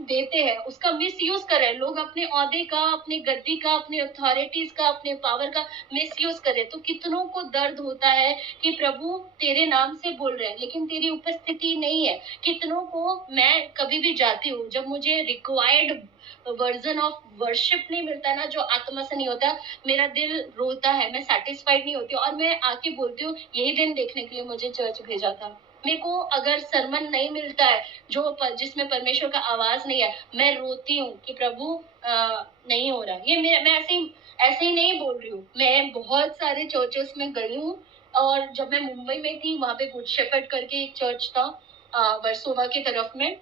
देते हैं उसका मिस यूज कर रहे हैं लोग, अपने औहदे का, अपने गद्दी का, अपने अथॉरिटीज का, अपने पावर का मिस यूज कर रहे हैं। तो कितनों को दर्द होता है कि प्रभु तेरे नाम से बोल रहे हैं लेकिन तेरी उपस्थिति नहीं है। कितनों को मैं कभी भी जाती हूँ, जब मुझे रिक्वायर्ड वर्जन ऑफ वर्शिप नहीं मिलता ना, जो आत्मा से नहीं होता, मेरा दिल रोता है, मैं सेटिस्फाइड नहीं होती और मैं आके बोलती हूँ यही दिन देखने के लिए मुझे चर्च भेजा था। मेरे को अगर सरमन नहीं मिलता है जिसमें परमेश्वर का आवाज नहीं है, मैं रोती हूँ कि प्रभु नहीं हो रहा। ये मैं ऐसे ही नहीं बोल रही हूँ, मैं बहुत सारे चर्चेस में गई हूँ और जब मैं मुंबई में थी वहां पे गुड शेफर्ड करके एक चर्च था वर्सोवा की तरफ में,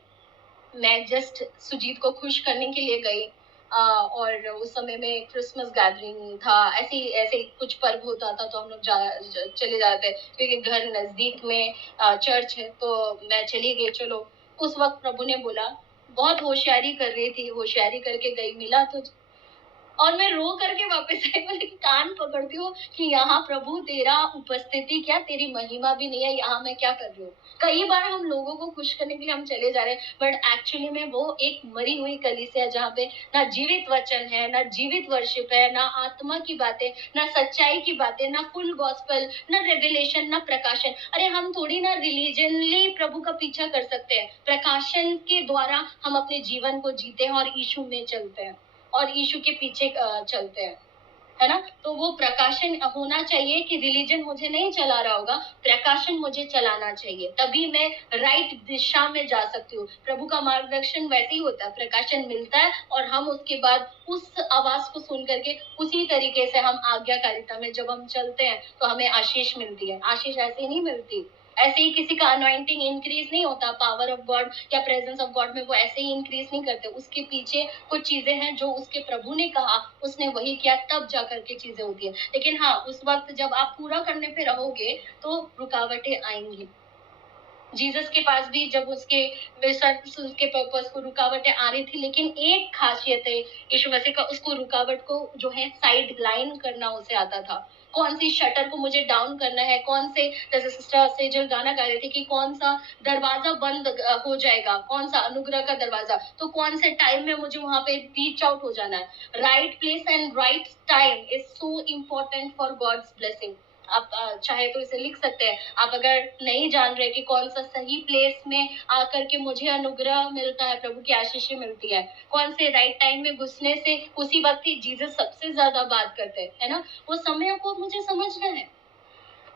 मैं जस्ट सुजीत को खुश करने के लिए गई और उस समय में क्रिसमस गैदरिंग था, ऐसे कुछ पर्व होता था तो हम लोग चले जाते क्योंकि घर नजदीक में चर्च है, तो मैं चली गई। चलो उस वक्त प्रभु ने बोला, बहुत होशियारी कर रही थी, होशियारी करके गई, मिला तो और मैं रो करके वापस आई, बोले कि कान पकड़ती हूँ कि यहाँ प्रभु तेरा उपस्थिति क्या, तेरी महिमा भी नहीं है, यहाँ मैं क्या कर रही हूँ। कई बार हम लोगों को खुश करने के लिए हम चले जा रहे हैं, बट एक्चुअली में वो एक मरी हुई कलीसिया है जहाँ पे ना जीवित वचन है, ना जीवित वर्शिप है, ना आत्मा की बातें, ना सच्चाई की बातें, ना फुल गॉस्पेल, ना रेवलेशन, ना प्रकाशन। अरे हम थोड़ी ना रिलीजनली प्रभु का पीछा कर सकते हैं, प्रकाशन के द्वारा हम अपने जीवन को जीते हैं और यीशु में चलते हैं और यीशु के पीछे चलते हैं, है ना। तो वो प्रकाशन होना चाहिए कि रिलीजन मुझे नहीं चला रहा होगा, प्रकाशन मुझे चलाना चाहिए, तभी मैं राइट दिशा में जा सकती हूँ। प्रभु का मार्गदर्शन वैसे ही होता है, प्रकाशन मिलता है और हम उसके बाद उस आवाज को सुन करके उसी तरीके से हम आज्ञाकारिता में जब हम चलते हैं तो हमें आशीष मिलती है। आशीष ऐसे ही नहीं मिलती, ऐसे ही किसी का अनॉइंटिंग इंक्रीज नहीं होता, पावर ऑफ गॉड या प्रेजेंस ऑफ गॉड में वो ऐसे ही इंक्रीज नहीं करते, उसके पीछे कुछ चीजें हैं जो उसके प्रभु ने कहा, उसने वही किया, तब जाकर के चीजें होती है। लेकिन हाँ, उस वक्त जब आप पूरा करने पे रहोगे तो रुकावटें आएंगी। जीसस के पास भी जब उसके पर्पस को रुकावटें आ रही थी, लेकिन एक खासियत है यीशु मसीह का, उसको रुकावट को जो है साइड लाइन करना उसे आता था। कौन सी शटर को मुझे डाउन करना है, कौन से, जैसे सिस्टर सेजल गाना गा रहे थे कि कौन सा दरवाजा बंद हो जाएगा, कौन सा अनुग्रह का दरवाजा, तो कौन से टाइम में मुझे वहां पे रीच आउट हो जाना है। Right place and right time is so important for God's blessing. आप चाहे तो इसे लिख सकते हैं, आप अगर नहीं जान रहे कि कौन सा सही प्लेस में आकर के मुझे अनुग्रह मिलता है, प्रभु की आशीष मिलती है, कौन से राइट टाइम में घुसने से उसी वक्त ही जीसस सबसे ज्यादा बात करते हैं, है ना, वो समय को मुझे समझना है।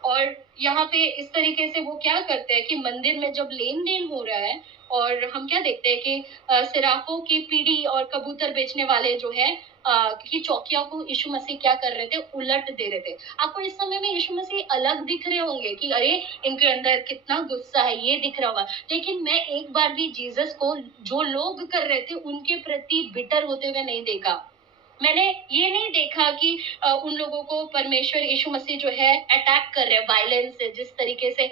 और यहाँ पे इस तरीके से वो क्या करते हैं कि मंदिर में जब लेन देन हो रहा है और हम क्या देखते हैं कि सिराफों की पीढ़ी और कबूतर बेचने वाले जो है कि चौकिया को यीशु मसीह क्या कर रहे थे, उलट दे रहे थे। आपको इस समय में यीशु मसीह अलग दिख रहे होंगे कि अरे इनके अंदर कितना गुस्सा है, ये दिख रहा होगा, लेकिन मैं एक बार भी जीसस को जो लोग कर रहे थे उनके प्रति बिटर होते हुए नहीं देखा। मैंने ये नहीं देखा कि उन लोगों को परमेश्वर यीशु मसीह जो है अटैक कर रहे हैं वायलेंस से, जिस तरीके से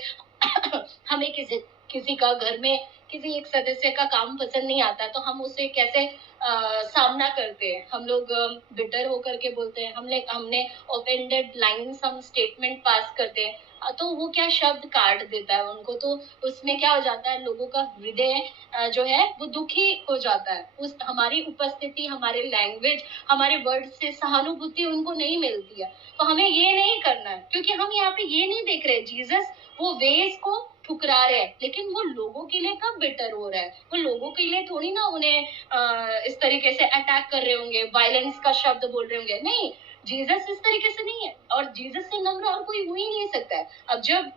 हमें किसी का घर में किसी एक सदस्य का काम पसंद नहीं आता तो हम उसे कैसे सामना करते हैं, हम लोग बिटर होकर के बोलते हैं, हमने ऑफेंडेड लाइंस, हम स्टेटमेंट पास करते हैं, तो वो क्या शब्द काट देता है उनको, तो उसमें क्या हो जाता है, लोगों का हृदय जो है वो दुखी हो जाता है। उस हमारी उपस्थिति, हमारे लैंग्वेज, हमारे वर्ड से सहानुभूति उनको नहीं मिलती है। तो हमें ये नहीं करना है, क्योंकि हम यहाँ पे ये नहीं देख रहे जीसस वो वेज को ठुकरा रहे हैं, लेकिन वो लोगों के लिए कब बेटर हो रहा है, वो लोगों के लिए थोड़ी ना उन्हें इस तरीके से अटैक कर रहे होंगे, वायलेंस का शब्द बोल रहे होंगे, नहीं, जीसस इस तरीके से नहीं है और जीसस से नम्र और कोई हो ही नहीं सकता है। अब जब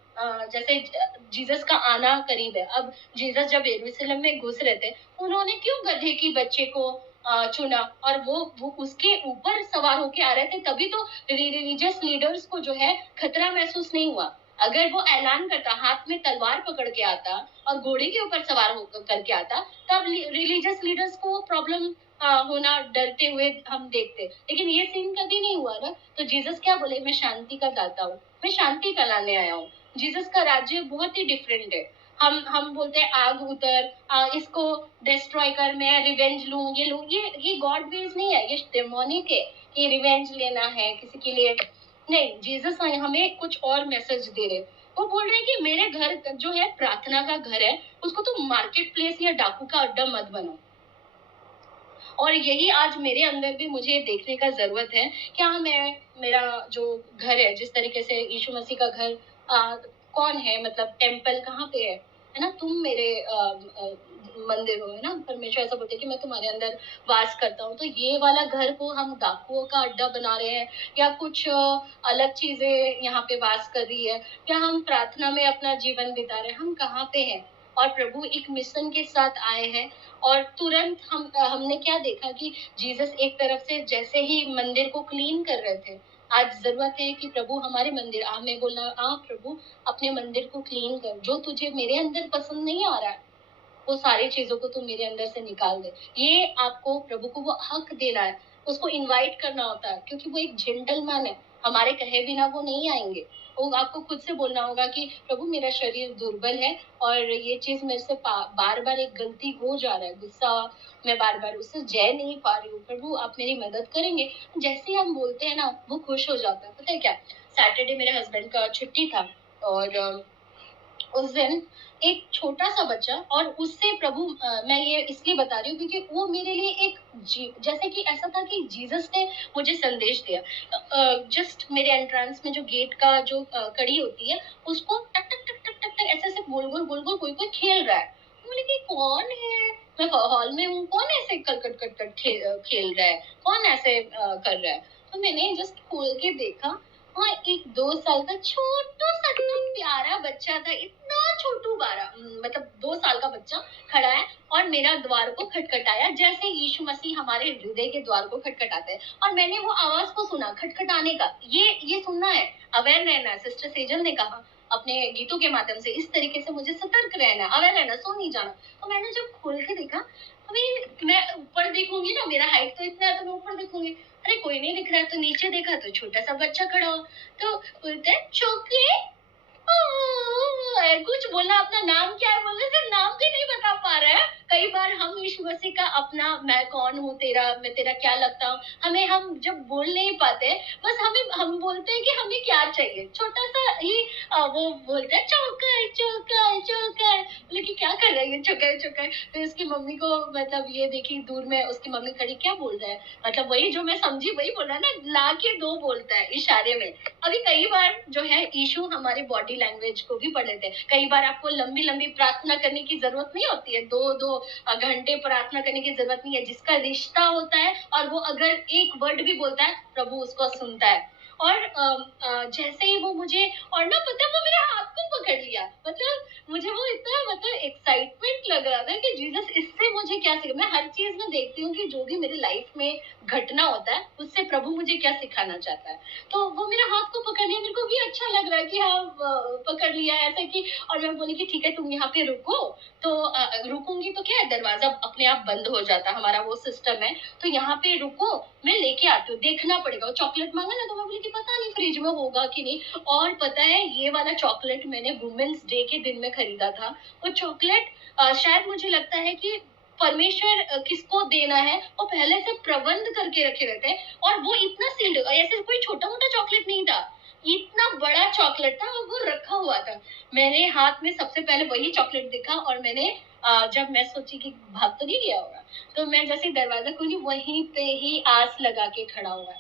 जैसे जीसस का आना करीब है, अब जीसस जब यरूशलेम में घुस रहे थे, उन्होंने क्यों गधे की बच्चे को चुना और वो उसके ऊपर सवार होके आ रहे थे, तभी तो रिलीजियस लीडर्स को जो है खतरा महसूस नहीं हुआ। अगर वो ऐलान करता, हाथ में तलवार पकड़ के आता और घोड़े के ऊपर सवार होकर करके आता, तब रिलीजियस लीडर्स को प्रॉब्लम होना, डरते हुए हम देखते, लेकिन ये सीन कभी नहीं हुआ ना। तो जीसस क्या बोले, मैं शांति का दाता हूँ, मैं शांति फैलाने आया हूँ। जीसस का राज्य बहुत ही डिफरेंट है। हम बोलते हैं आग उतर, इसको डिस्ट्रॉय कर, मैं रिवेंज लूं, ये लूं, ये गॉड वेज नहीं है, ये डेमोनिक है कि रिवेंज लेना है किसी के लिए। नहीं, जीसस हमें कुछ और मैसेज दे रहे। वो बोल रहे हैं कि मेरे घर जो है प्रार्थना का घर है, उसको तुम मार्केट प्लेस या डाकू का अड्डा मत बनाओ। और यही आज मेरे अंदर भी मुझे देखने का जरूरत है। क्या मैं, मेरा जो घर है, जिस तरीके से यीशु मसीह का घर कौन है, मतलब टेम्पल कहाँ पे है ना, तुम मेरे मंदिर हो, है ना, परमेश्वर ऐसा बोलते हैं कि मैं तुम्हारे अंदर वास करता हूँ। तो ये वाला घर को हम डाकुओं का अड्डा बना रहे हैं, या कुछ अलग चीजें यहाँ पे वास कर रही है, या हम प्रार्थना में अपना जीवन बिता रहे हैं, हम कहाँ पे हैं। और प्रभु एक मिशन के साथ आए हैं, और तुरंत हमने क्या देखा कि जीसस एक तरफ से जैसे ही मंदिर को क्लीन कर रहे थे, आज जरूरत है कि प्रभु हमारे मंदिर मैं बोलना, प्रभु अपने मंदिर को क्लीन कर, जो तुझे मेरे अंदर पसंद नहीं आ रहा है वो सारी चीजों को तुम मेरे अंदर से निकाल दे। ये आपको प्रभु को वो हक देना है, उसको इनवाइट करना होता है, क्योंकि वो एक जेंटलमैन है, हमारे कहे बिना वो नहीं आएंगे। वो आपको खुद से बोलना होगा कि प्रभु मेरा शरीर दुर्बल है, और ये चीज मेरे से बार बार एक गलती हो जा रहा है, गुस्सा मैं बार बार उससे जय नहीं पा रही हूँ, प्रभु आप मेरी मदद करेंगे। जैसे ही हम बोलते हैं ना, वो खुश हो जाता है। पता है क्या, सैटरडे मेरे हस्बैंड का छुट्टी था, और उस दिन एक छोटा सा बच्चा, और उससे प्रभु, मैं ये इसलिए बता रही हूँ क्योंकि वो मेरे लिए एक जैसे कि ऐसा था कि जीसस ने मुझे संदेश दिया। जस्ट मेरे एंट्रेंस में जो गेट का जो कड़ी होती है, उसको टक टक टक टक टक टक ऐसे ऐसे गोल गोल गोल गोल कोई कोई खेल रहा है। बोले कि कौन है, मैं हॉल में हूँ, कौन ऐसे कट कट कट कट खेल रहा है, कौन ऐसे कर रहा है। तो मैंने जस्ट खोल के देखा, हाँ, एक 2 साल का छोटू सा इतना प्यारा बच्चा था, इतना छोटू मतलब 2 साल का बच्चा खड़ा है, और मेरा द्वार को खटखटाया, जैसे यीशु मसीह हमारे हृदय के द्वार को खटखटाते हैं। और मैंने वो आवाज को सुना, खटखटाने का, ये सुनना है, अवेयर रहना है। सिस्टर सेजल ने कहा अपने गीतों के माध्यम से, इस तरीके से मुझे सतर्क रहना, अवेयर रहना, सो नहीं जाना। तो मैंने जब खोल के देखा, अभी मैं ऊपर देखूंगी ना, मेरा हाइट तो इतना है, तो मैं ऊपर देखूंगी, अरे कोई नहीं दिख रहा है। तो नीचे देखा तो छोटा सा बच्चा खड़ा हो, तो बोलते हैं चौके, कुछ बोला, अपना नाम क्या है, बोले से नाम भी नहीं बता पा रहा है। कई बार हम यीशु मसीह का अपना, मैं कौन हूँ तेरा, मैं तेरा क्या लगता हूँ, हमें हम जब बोल नहीं पाते, बस हम बोलते हैं कि हमें क्या चाहिए, छोटा सा ही वो बोलते हैं चौकर चौकर चौकर, बोले कि क्या कर रही है चौकर चौकर। फिर उसकी मम्मी को, मतलब ये देखी दूर में उसकी मम्मी खड़ी, क्या बोल रहा है, मतलब वही जो मैं समझी वही बोल रहा है ना, ला के दो बोलता है इशारे में। अभी कई बार जो है यीशु हमारे बॉडी लैंग्वेज को भी पढ़ लेते हैं। कई बार आपको लंबी लंबी प्रार्थना करने की जरूरत नहीं होती है, 2-2 घंटे प्रार्थना करने की जरूरत नहीं है। जिसका रिश्ता होता है, और वो अगर एक वर्ड भी बोलता है, प्रभु उसको सुनता है। और जैसे ही वो मुझे, और ना पता, वो मेरे हाथ को पकड़ लिया, मतलब मुझे वो इतना, मतलब एक्साइटमेंट लग रहा था कि जीसस इससे मुझे क्या सीखा। मैं हर चीज में देखती हूँ कि जो भी मेरी लाइफ में घटना होता है, उससे प्रभु मुझे क्या सिखाना चाहता है। तो वो मेरे हाथ को पकड़ लिया, मेरे को भी अच्छा लग रहा है कि हाँ, पकड़ लिया ऐसा कि, और मैं बोली कि ठीक है तुम यहाँ पे रुको। तो रुकूंगी तो क्या है, दरवाजा अपने आप बंद हो जाता, हमारा वो सिस्टम है। तो यहाँ पे रुको, मैं लेके आती हूँ, देखना पड़ेगा। वो चॉकलेट मांगा ना, तो मैं बोली कि पता नहीं फ्रिज में होगा कि नहीं। और पता है, ये वाला चॉकलेट मैंने वुमेन्स डे के दिन में खरीदा था। वो चॉकलेट शायद मुझे लगता है कि परमेश्वर किसको देना है, वो पहले से प्रबंध करके रखे रहते हैं। और वो इतना सील्ड, ऐसे कोई छोटा मोटा चॉकलेट नहीं था, इतना बड़ा चॉकलेट था, और वो रखा हुआ था। मैंने हाथ में सबसे पहले वही चॉकलेट देखा, और मैंने जब मैं सोची कि भाग तो नहीं गया होगा, तो मैं जैसे दरवाजा खोली, वहीं पे ही आस लगा के खड़ा हुआ है।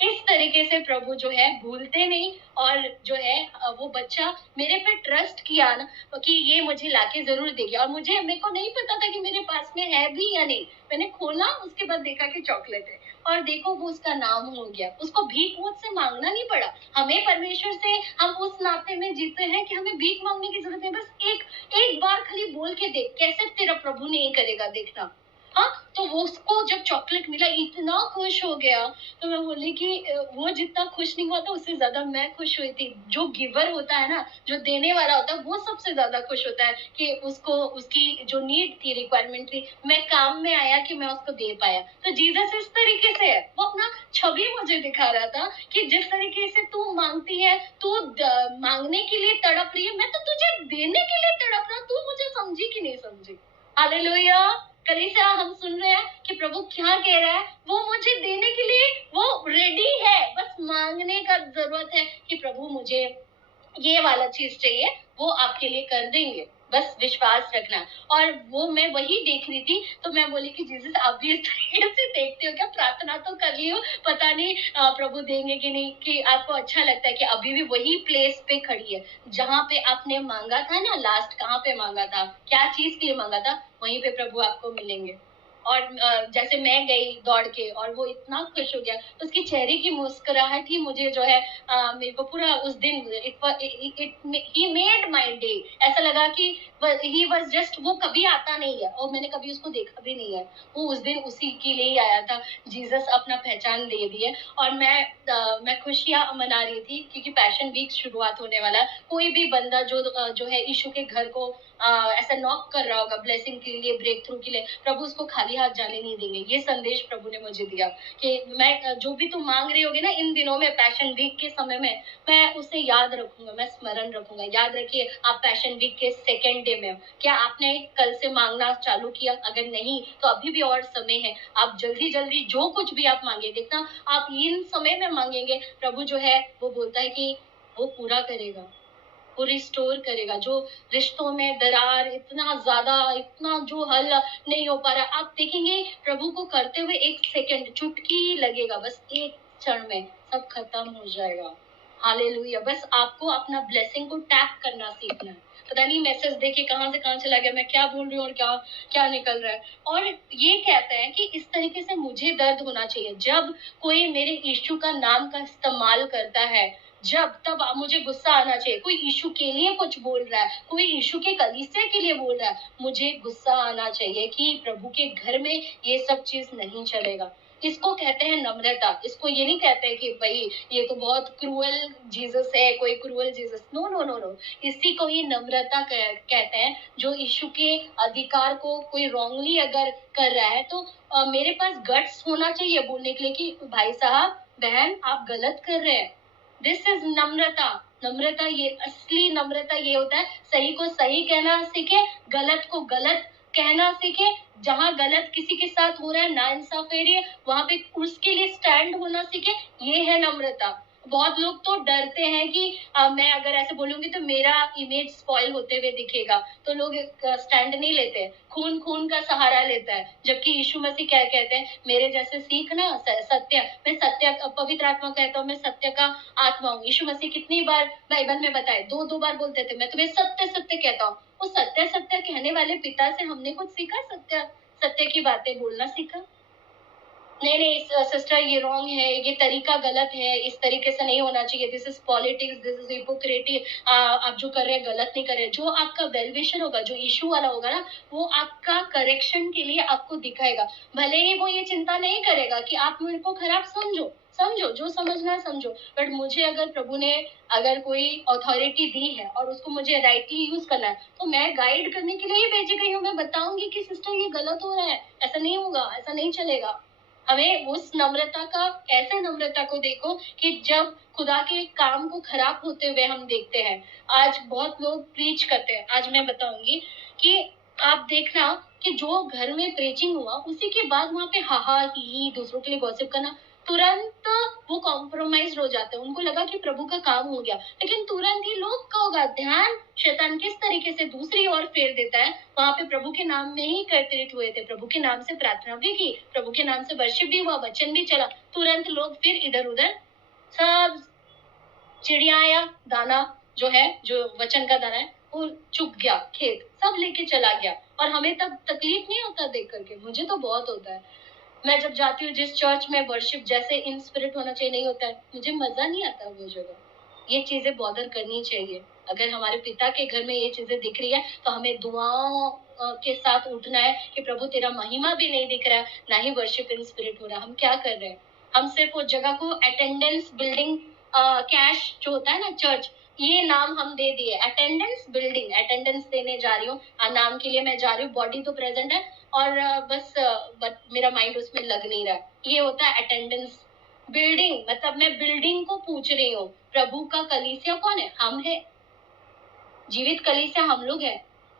इस तरीके से प्रभु जो है भूलते नहीं, और जो है वो बच्चा मेरे पे ट्रस्ट किया ना, कि ये मुझे लाके जरूर देगी। और मेरे को नहीं पता था कि मेरे पास में है भी या नहीं। मैंने खोला, उसके बाद देखा कि चॉकलेट है, और देखो वो उसका नाम हो गया। उसको भीख मुझसे मांगना नहीं पड़ा। हमें परमेश्वर से, हम उस नाते में जीते हैं कि हमें भीख मांगने की जरूरत है। बस एक एक बार खाली बोल के देख, कैसे तेरा प्रभु नहीं करेगा, देखना। हाँ, तो वो उसको जब चॉकलेट मिला इतना खुश हो गया, तो मैं बोली कि वो जितना खुश नहीं हुआ था उससे ज़्यादा मैं खुश हुई थी। जो गिवर होता है ना, जो देने वाला होता है वो सबसे ज़्यादा खुश होता है कि उसको उसकी जो नीड थी, रिक्वायरमेंट थी, मैं काम में आया कि मैं उसको दे पाया। तो जीसस इस तरीके से है, वो अपना छवि मुझे दिखा रहा था कि जिस तरीके से तू माँगती है, तू माँगने के लिए तड़प रही है, मैं तो तुझे देने के लिए तड़प रहा हूँ, तू मुझे समझी कि नहीं समझी? हालेलुया! कलीसिया हम सुन रहे हैं कि प्रभु क्या कह रहा है, वो मुझे देने के लिए वो रेडी है, बस मांगने का जरूरत है कि प्रभु मुझे ये वाला चीज चाहिए, वो आपके लिए कर देंगे, बस विश्वास रखना। और वो मैं वही देख रही थी, तो मैं बोली कि जीसस आप भी इस तरीके से देखते हो क्या? प्रार्थना तो कर ली हो, पता नहीं प्रभु देंगे कि नहीं, कि आपको अच्छा लगता है कि अभी भी वही प्लेस पे खड़ी है जहाँ पे आपने मांगा था ना, लास्ट कहाँ पे मांगा था, क्या चीज के लिए मांगा था, वहीं पे प्रभु आपको मिलेंगे। और जैसे मैं गई दौड़ के और वो इतना खुश हो गया, उसकी चेहरे की मुस्कुराहट ही मुझे जो है मेरे को पूरा उस दिन ही मेड माय डे। ऐसा लगा कि ही वाज जस्ट, वो कभी आता नहीं है और मैंने कभी उसको देखा भी नहीं है, वो उस दिन उसी के लिए ही आया था। जीसस अपना पहचान दे दिए और मैं खुशियां मना रही थी क्योंकि पैशन वीक शुरुआत होने वाला है। कोई भी बंदा जो है यीशु के घर को ऐसा नॉक कर रहा होगा ब्लेसिंग के लिए, ब्रेक थ्रू के लिए, प्रभु उसको खाली हाथ जाने नहीं देंगे। ये संदेश प्रभु ने मुझे दिया कि मैं जो भी तुम मांग रही होगी ना इन दिनों में, पैशन वीक के समय में, मैं उसे याद रखूंगा, मैं स्मरण रखूंगा। याद रखिए, आप पैशन वीक के सेकेंड डे में हो। क्या आपने कल से मांगना चालू किया? अगर नहीं तो अभी भी और समय है, आप जल्दी जल्दी जो कुछ भी आप मांगे, देखना आप इन समय में मांगेंगे, प्रभु जो है वो बोलता है कि वो पूरा करेगा, वो रिस्टोर करेगा। जो रिश्तों में दरार इतना ज्यादा, इतना जो हल नहीं हो पा रहा, आप देखेंगे प्रभु को करते हुए एक सेकंड, चुटकी लगेगा, बस एक क्षण में सब खत्म हो जाएगा। हालेलुया! बस आपको अपना ब्लेसिंग को टैप करना सीखना है। पता नहीं मैसेज देखे कहाँ से कहाँ चला गया, मैं क्या बोल रही हूँ और क्या क्या निकल रहा है। और ये कहते हैं कि इस तरीके से मुझे दर्द होना चाहिए जब कोई मेरे यीशु का नाम का इस्तेमाल करता है, जब तब मुझे गुस्सा आना चाहिए। कोई यीशु के लिए कुछ बोल रहा है, कोई यीशु के कलीसिया के लिए बोल रहा है, मुझे गुस्सा आना चाहिए कि प्रभु के घर में ये सब चीज नहीं चलेगा। इसको कहते हैं नम्रता। इसको ये नहीं कहते हैं कि भाई ये तो बहुत क्रूअल जीसस है, कोई cruel Jesus. No no no no, इसी को ही नम्रता कहते हैं। जो यीशु के अधिकार को कोई रॉन्गली अगर कर रहा है तो मेरे पास गट्स होना चाहिए बोलने के लिए कि भाई साहब बहन आप गलत कर रहे हैं। दिस इज नम्रता। नम्रता, ये असली नम्रता ये होता है, सही को सही कहना सीखे, गलत को गलत कहना सीखे। जहां गलत किसी के साथ हो रहा है, ना इंसाफी है, वहां पे उसके लिए स्टैंड होना सीखे। ये है नम्रता। बहुत लोग तो डरते हैं कि मैं अगर ऐसे बोलूंगी तो मेरा इमेज स्पॉइल होते हुए दिखेगा, तो लोग स्टैंड नहीं लेते, खून खून का सहारा लेता है। जबकि यीशु मसीह क्या कहते हैं, मेरे जैसे सीखना सत्य, मैं सत्य, पवित्र आत्मा कहता हूँ मैं सत्य का आत्मा हूँ। यीशु मसीह कितनी बार बाइबल में बताए, दो बार बोलते थे, मैं तुम्हें सत्य सत्य कहता हूँ। वो सत्य सत्य कहने वाले पिता से हमने कुछ सीखा? सत्य सत्य की बातें बोलना सीखा? नहीं नहीं सिस्टर, ये रॉन्ग है, ये तरीका गलत है, इस तरीके से नहीं होना चाहिए, this is politics, this is hypocrisy, आप जो कर रहे हैं गलत नहीं कर रहे। जो आपका वेलविशन होगा, जो इशू वाला होगा ना, वो आपका करेक्शन के लिए आपको दिखाएगा। भले ही वो ये चिंता नहीं करेगा कि आप मेरे को खराब समझो, समझो जो समझना है समझो, बट मुझे अगर प्रभु ने अगर कोई अथॉरिटी दी है और उसको मुझे राइटली यूज करना है, तो मैं गाइड करने के लिए ही भेजी गई हूँ। मैं बताऊंगी कि सिस्टर ये गलत हो रहा है, ऐसा नहीं होगा, ऐसा नहीं चलेगा। हमें उस नम्रता का, ऐसे नम्रता को देखो कि जब खुदा के काम को खराब होते हुए हम देखते हैं। आज बहुत लोग प्रीच करते हैं, आज मैं बताऊंगी कि आप देखना कि जो घर में प्रीचिंग हुआ उसी के बाद वहां पे हाहा ही दूसरों के लिए गॉसिप करना, तुरंत वो कॉम्प्रोमाइज हो जाते हैं। उनको लगा कि प्रभु का काम हो गया, लेकिन तुरंत ही लोग का होगा ध्यान शैतान किस तरीके से दूसरी ओर फेर देता है। वहां पे प्रभु के नाम में ही एकत्रित हुए थे, प्रभु के नाम से प्रार्थना भी की, प्रभु के नाम से वर्शिप भी हुआ, वचन भी चला, तुरंत लोग फिर इधर उधर सब, चिड़िया या दाना जो है, जो वचन का दाना है, वो चुग गया, खेत सब लेके चला गया। और हमें तब तकलीफ नहीं होता देख करके? मुझे तो बहुत होता है। मैं जब जाती हूँ जिस चर्च में वर्शिप जैसे इन स्पिरिट होना चाहिए नहीं होता है, मुझे मजा नहीं आता वो जगह। ये चीजें बॉदर करनी चाहिए। अगर हमारे पिता के घर में ये चीजें दिख रही है तो हमें दुआओं के साथ उठना है कि प्रभु तेरा महिमा भी नहीं दिख रहा है, ना ही वर्शिप इन स्पिरिट हो रहा है। हम क्या कर रहे हैं? हम सिर्फ उस जगह को अटेंडेंस बिल्डिंग कैश जो होता है ना चर्च, ये नाम हम दे दिए, अटेंडेंस बिल्डिंग, अटेंडेंस देने जा रही हूँ, नाम के लिए मैं जा रही हूँ, बॉडी तो प्रेजेंट है और बस मेरा माइंड उसमें लग नहीं रहा है। ये होता है अटेंडेंस बिल्डिंग, मतलब मैं बिल्डिंग को पूछ रही हूँ। प्रभु का कलीसिया कौन है? हम है। जीवित कलीसिया हम लोग है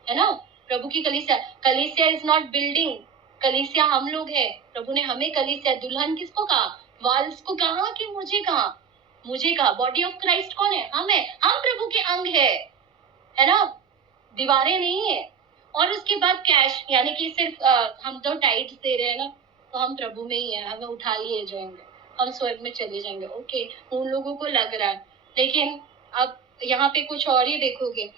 ना? प्रभु की कलीसिया, कलीसिया इज नॉट बिल्डिंग, कलीसिया हम लोग है। प्रभु ने हमें कलीसिया, दुल्हन किसको कहा? वाल्स को कहा कि मुझे कहा? मुझे कहा। बॉडी ऑफ क्राइस्ट कौन है? हम है। हम प्रभु के अंग है ना? दीवारें नहीं है। और उसके बाद कैश, यानी कि सिर्फ हम तो टाइट्स दे रहे हैं ना, तो हम प्रभु में ही है, हमें उठा लिए जाएंगे, हम स्वर्ग में चले जाएंगे। ओके, उन लोगों को लग रहा है, लेकिन अब यहाँ पे कुछ और ही देखोगे।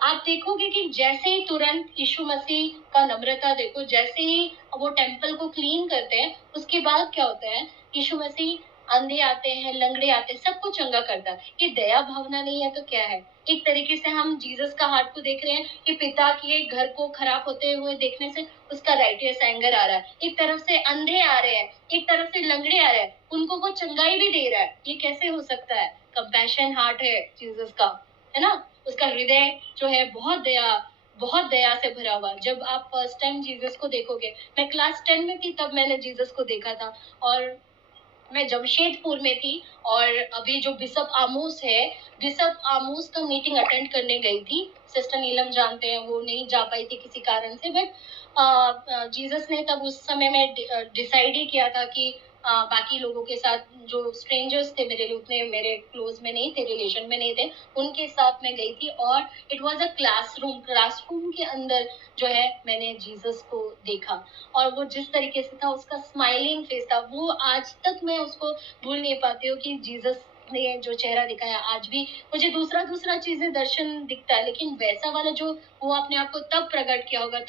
आप देखोगे कि जैसे ही तुरंत यीशु मसीह का नम्रता देखो, जैसे ही वो टेम्पल को क्लीन करते हैं, उसके बाद क्या होता है? यीशु मसीह, अंधे आते हैं, लंगड़े आते हैं, सबको चंगा करता है। ये दया भावना नहीं है तो क्या है? एक तरीके से हम जीसस का हार्ट को देख रहे हैं कि पिता के घर को खराब होते हुए देखने से उसका राइटियस एंगर आ रहा है। एक तरफ से अंधे आ रहे हैं, एक तरफ से लंगड़े आ रहे हैं, उनको वो चंगाई भी दे रहा है। ये कैसे हो सकता है? कंपैशन हार्ट है जीसस का, है ना? उसका हृदय जो है बहुत दया से भरा हुआ। जब आप फर्स्ट टाइम जीसस को देखोगे, मैं क्लास 10 में थी तब मैंने जीसस को देखा था, और मैं जमशेदपुर में थी, और अभी जो बिशप आमोस है, बिशप आमोस का मीटिंग अटेंड करने गई थी। सिस्टर नीलम जानते हैं, वो नहीं जा पाई थी किसी कारण से, बट जीसस ने तब उस समय में डिसाइड ही किया था कि बाकी लोगों के साथ, जो स्ट्रेंजर्स थे मेरे लिए, उतने मेरे क्लोज में नहीं थे, रिलेशन में नहीं थे, उनके साथ मैं गई थी। और इट वाज अ क्लासरूम के अंदर जो है मैंने जीसस को देखा, और वो जिस तरीके से था, उसका स्माइलिंग फेस था, वो आज तक मैं उसको भूल नहीं पाती हूँ कि जीसस ने जो चेहरा दिखाया। आज भी मुझे दूसरा चीजें दर्शन दिखता है, लेकिन वैसा वाला जो वो अपने आप को तब प्रकट किया होगा,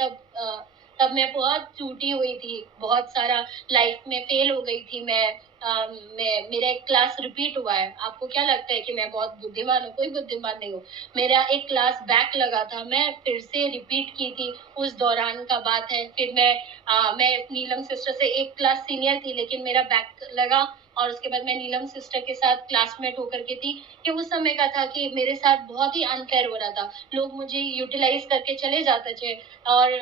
तब मैं बहुत टूटी हुई थी, बहुत सारा लाइफ में फेल हो गई थी मेरा एक क्लास रिपीट हुआ है। आपको क्या लगता है कि मैं बहुत बुद्धिमान हूँ? कोई बुद्धिमान नहीं हूँ। मेरा एक क्लास बैक लगा था, मैं फिर से रिपीट की थी, उस दौरान का बात है। फिर मैं नीलम सिस्टर से एक क्लास सीनियर थी, लेकिन मेरा बैक लगा, और उसके बाद मैं नीलम सिस्टर के साथ क्लासमेट होकर के थी। कि उस समय का था कि मेरे साथ बहुत ही अनफेयर हो रहा था, लोग मुझे यूटिलाइज करके चले जाते थे, और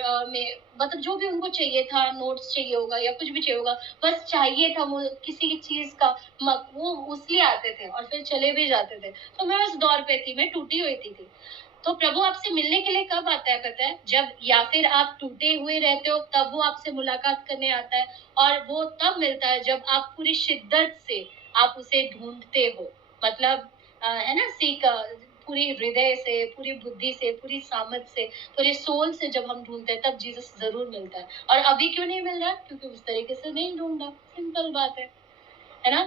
मतलब जो भी उनको चाहिए था, नोट्स चाहिए होगा या कुछ भी चाहिए होगा, बस चाहिए था वो किसी चीज का, वो उसलिए आते थे और फिर चले भी जाते थे। तो मैं उस दौर पे थी, मैं टूटी हुई थी। तो प्रभु आपसे मिलने के लिए कब आता है पता है? जब या फिर आप टूटे हुए रहते हो, तब वो आपसे मुलाकात करने आता है, और वो तब मिलता है जब आप पूरी शिद्दत से आप उसे ढूंढते हो। मतलब है ना, पूरी हृदय से, पूरी बुद्धि से, पूरी सामर्थ से, पूरे सोल से जब हम ढूंढते हैं, तब जीसस जरूर मिलता है। और अभी क्यों नहीं मिल रहा? क्योंकि उस तरीके से नहीं ढूंढा। सिंपल बात है ना?